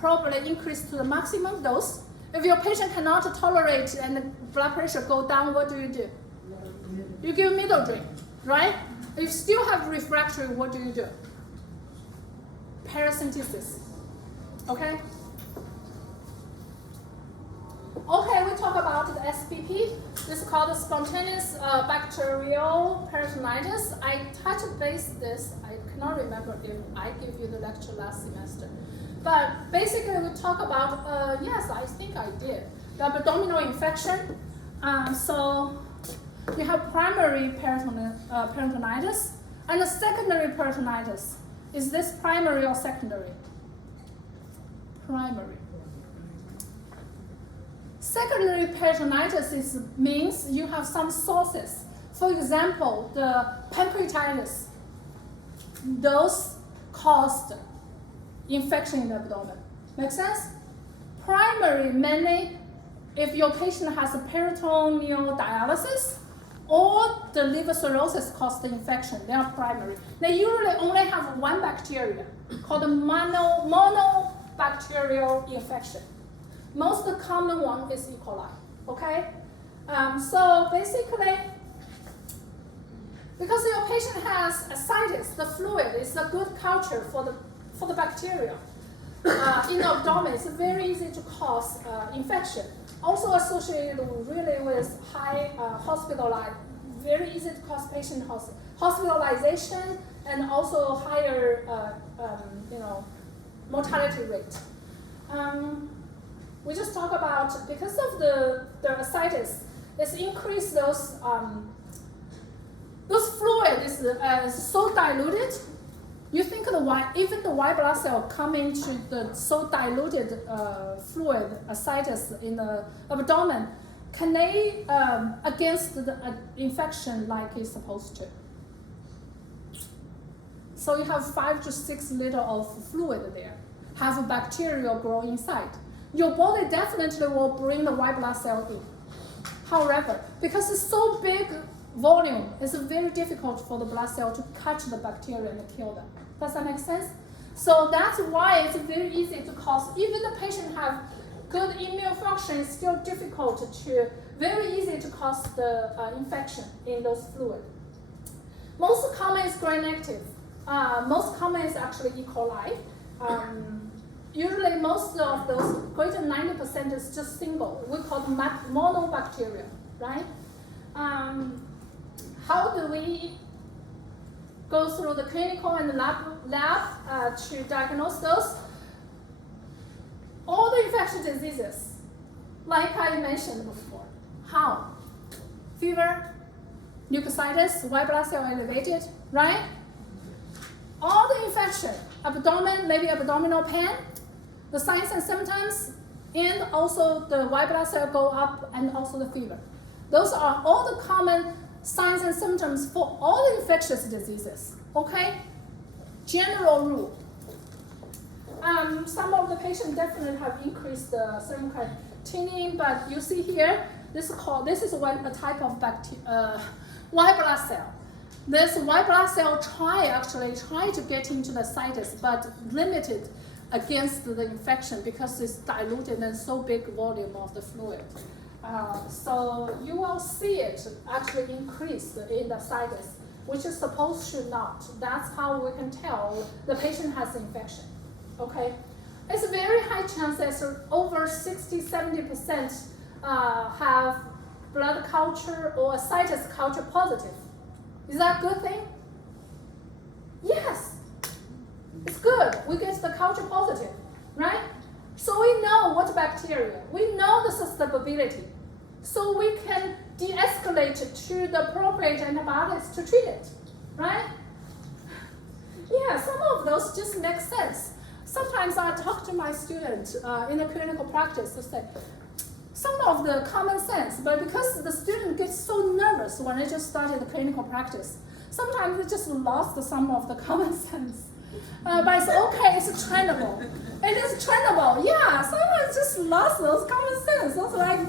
probably increase to the maximum dose. If your patient cannot tolerate and the blood pressure go down, what do? You give middle drink, right? If you still have refractory, what do? Paracentesis, okay? Okay, we talk about the SBP. This is called spontaneous bacterial peritonitis. I touched base this. I cannot remember if I gave you the lecture last semester. But basically we talk about, yes, I think I did, the abdominal infection. So you have primary peritonitis and a secondary peritonitis. Is this primary or secondary? Primary. Secondary peritonitis means you have some sources. For example, the pancreatitis. Those caused infection in the abdomen. Make sense? Primary, mainly if your patient has a peritoneal dialysis or the liver cirrhosis caused the infection, they are primary. They usually only have one bacteria called monobacterial infection. Most common one is E. coli, okay? So basically, because your patient has ascites, the fluid is a good culture for the bacteria. In the abdomen, it's very easy to cause infection. Also associated really with high very easy to cause patient hospitalization and also higher mortality rate. We just talk about, because of the ascites, it's increased those fluid is so diluted. You think even the white blood cell come into the so diluted fluid ascites in the abdomen, can they against the infection like it's supposed to? So you have 5 to 6 liters of fluid there, have a bacteria grow inside. Your body definitely will bring the white blood cell in. However, because it's so big volume, it's very difficult for the blood cell to catch the bacteria and kill them. Does that make sense? So that's why it's very easy to cause, even the patient have good immune function, it's still difficult very easy to cause the infection in those fluids. Most common is gram-negative. Most common is actually E. coli. Usually most of those, greater than 90% is just single. We call them monobacteria, right? How do we go through the clinical and lab to diagnose those? All the infectious diseases, like I mentioned before. How? Fever, leukocytes, white blood cell elevated, right? All the infection, abdomen, maybe abdominal pain, the signs and symptoms, and also the white blood cell go up, and also the fever. Those are all the common signs and symptoms for all the infectious diseases, okay? General rule. Some of the patients definitely have increased the serum creatinine, but you see here, this is a type of white blood cell. This white blood cell try to get into the ascites, but limited against the infection because it's diluted and so big volume of the fluid. So you will see it actually increase in the sinus, which is supposed to not. That's how we can tell the patient has infection, okay? It's a very high chance that over 60-70% have blood culture or ascites culture positive. Is that a good thing? Yes, it's good. We get the culture positive, right? So we know what bacteria, we know the susceptibility. So we can de-escalate to the appropriate antibiotics to treat it, right? Yeah, some of those just make sense. Sometimes I talk to my students in the clinical practice to say, some of the common sense, but because the student gets so nervous when they just started the clinical practice, sometimes they just lost some of the common sense. But it's okay, it's trainable. It is trainable, yeah, someone just lost those common sense. It's like,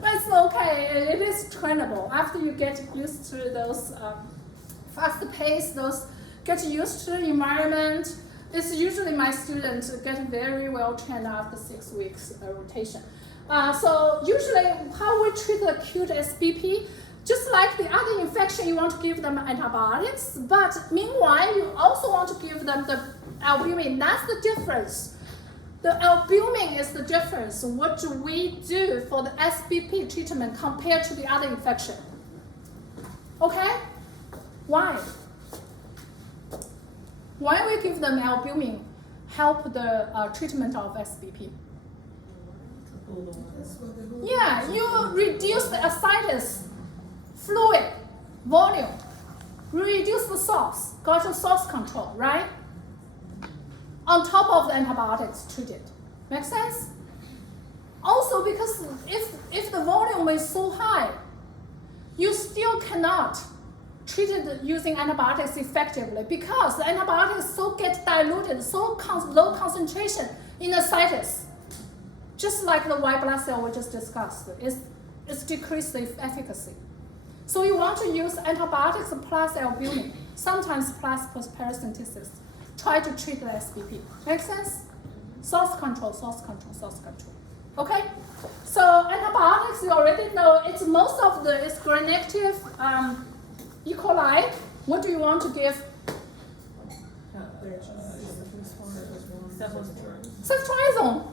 but it's okay, it is trainable. After you get used to those fast pace, those get used to the environment. It's usually my students get very well trained after 6 weeks rotation. So usually how we treat the acute SBP, just like the other infection, you want to give them antibiotics, but meanwhile you also want to give them the albumin. That's the difference. The albumin is the difference. What do we do for the SBP treatment compared to the other infection? Okay? Why? Why we give them albumin help the treatment of SBP? Yeah, you reduce the ascites, fluid, volume, reduce the source, got your source control, right? On top of the antibiotics treated. Make sense? Also, because if the volume is so high, you still cannot treat it using antibiotics effectively because the antibiotics so get diluted, so low concentration in the ascites. Just like the white blood cell we just discussed, it's decreased the efficacy. So you want to use antibiotics plus albumin, sometimes plus paracentesis. Try to treat the SBP. Make sense? Source control, source control, source control. Okay? So antibiotics, you already know, it's most of the is gram-negative E. coli. What do you want to give? Ceftriaxone.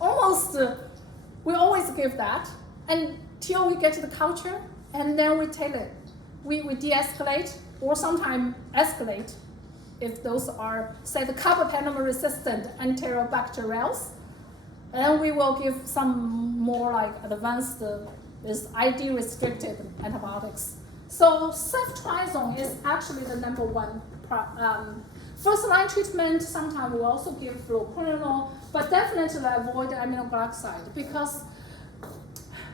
Almost, we always give that until we get to the culture, and then we take it. We de-escalate or sometimes escalate if those are, say, the carbapenem-resistant enterobacterials. And we will give some more like advanced, is ID-restricted antibiotics. So ceftriaxone is actually the number one. First-line treatment, sometimes we also give fluoroquinolone, but definitely avoid aminoglycoside because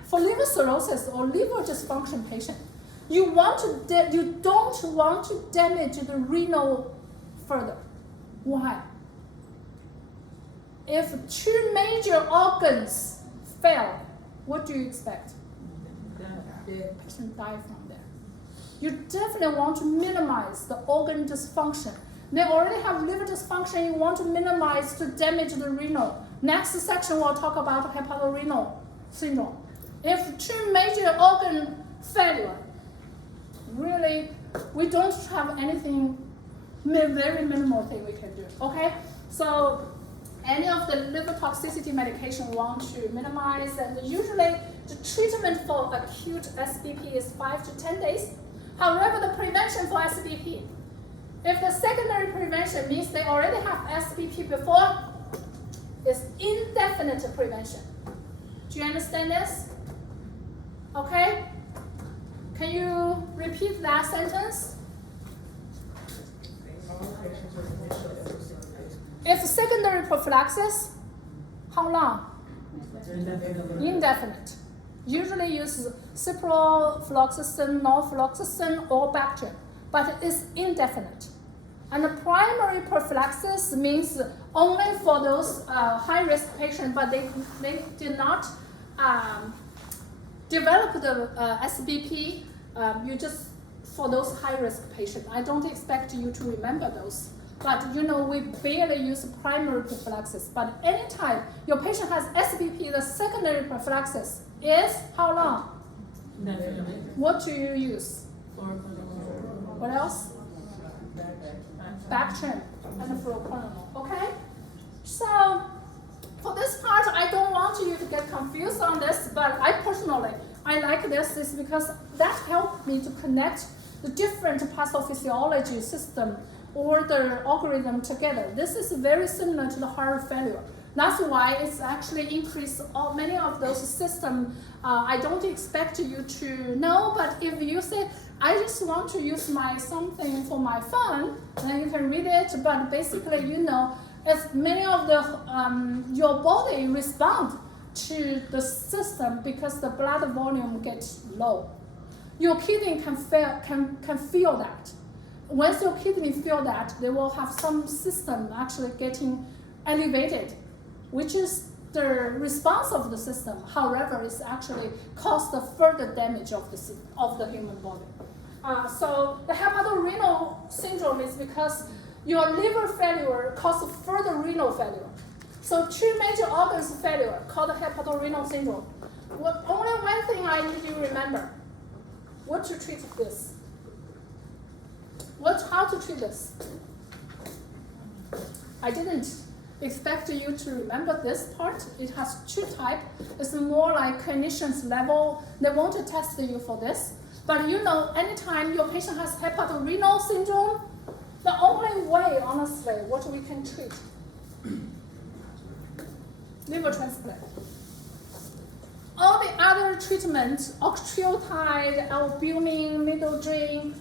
for liver cirrhosis or liver dysfunction patient, you don't want to damage the renal further. Why? If 2 major organs fail, what do you expect? The patient die from there. You definitely want to minimize the organ dysfunction. They already have liver dysfunction, you want to minimize to damage the renal. Next section we'll talk about hepatorenal syndrome. If 2 major organ failure, really, we don't have anything, very minimal thing we can do, okay? So any of the liver toxicity medication we want to minimize, and usually the treatment for acute SBP is 5 to 10 days. However, the prevention for SBP, if the secondary prevention means they already have SBP before, is indefinite prevention. Do you understand this? Okay? Can you repeat that sentence? If secondary prophylaxis, how long? Indefinite. Usually use ciprofloxacin, norfloxacin, or Bactrim, but it's indefinite. And the primary prophylaxis means only for those high-risk patients, but they did not develop the SBP. You just for those high-risk patients. I don't expect you to remember those But we barely use primary prophylaxis. But anytime your patient has SBP, the secondary prophylaxis is how long? What do you use? What else? Bactrim and fluoroquinolone. Okay? So for this part, I don't want you to get confused on this, but I like this is because that helped me to connect the different pathophysiology system or the algorithm together. This is very similar to the heart failure. That's why it's actually increased many of those systems. I don't expect you to know, but if you say, I just want to use something for my fun, then you can read it. But basically, as many of the your body respond to the system because the blood volume gets low. Your kidney can feel that. Once your kidney feel that, they will have some system actually getting elevated, which is the response of the system. However, it's actually caused the further damage of the human body. So the hepatorenal syndrome is because your liver failure causes further renal failure. So two major organs failure called hepatorenal syndrome. Only one thing I need you to remember: what to treat this. How to treat this. I didn't expect you to remember this part. It has two types. It's more like clinicians level. They want to test you for this. But anytime your patient has hepatorenal syndrome, the only way, honestly, what we can treat, liver transplant. All the other treatments, octreotide, albumin, middle drain,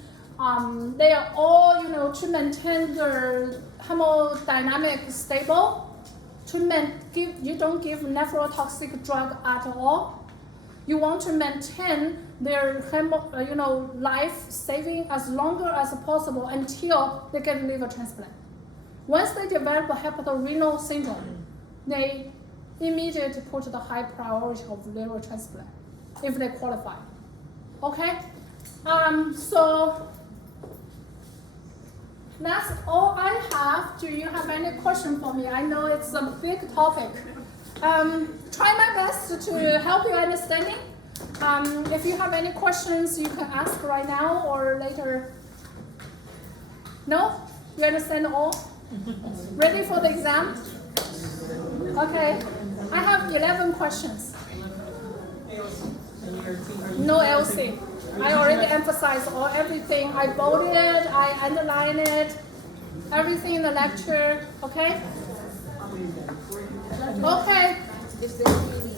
they are all, to maintain the hemodynamic stable. You don't give nephrotoxic drug at all. You want to maintain their life saving as longer as possible until they get liver transplant. Once they develop a hepatorenal syndrome, they immediately put the high priority of liver transplant if they qualify. Okay? So that's all I have. Do you have any question for me? I know it's a big topic. Try my best to help you understanding. If you have any questions, you can ask right now or later. No? You understand all? Ready for the exam? Okay. I have 11 questions. No LC. I already emphasized everything. I bolded it, I underlined it, everything in the lecture. Okay? Okay. Is there any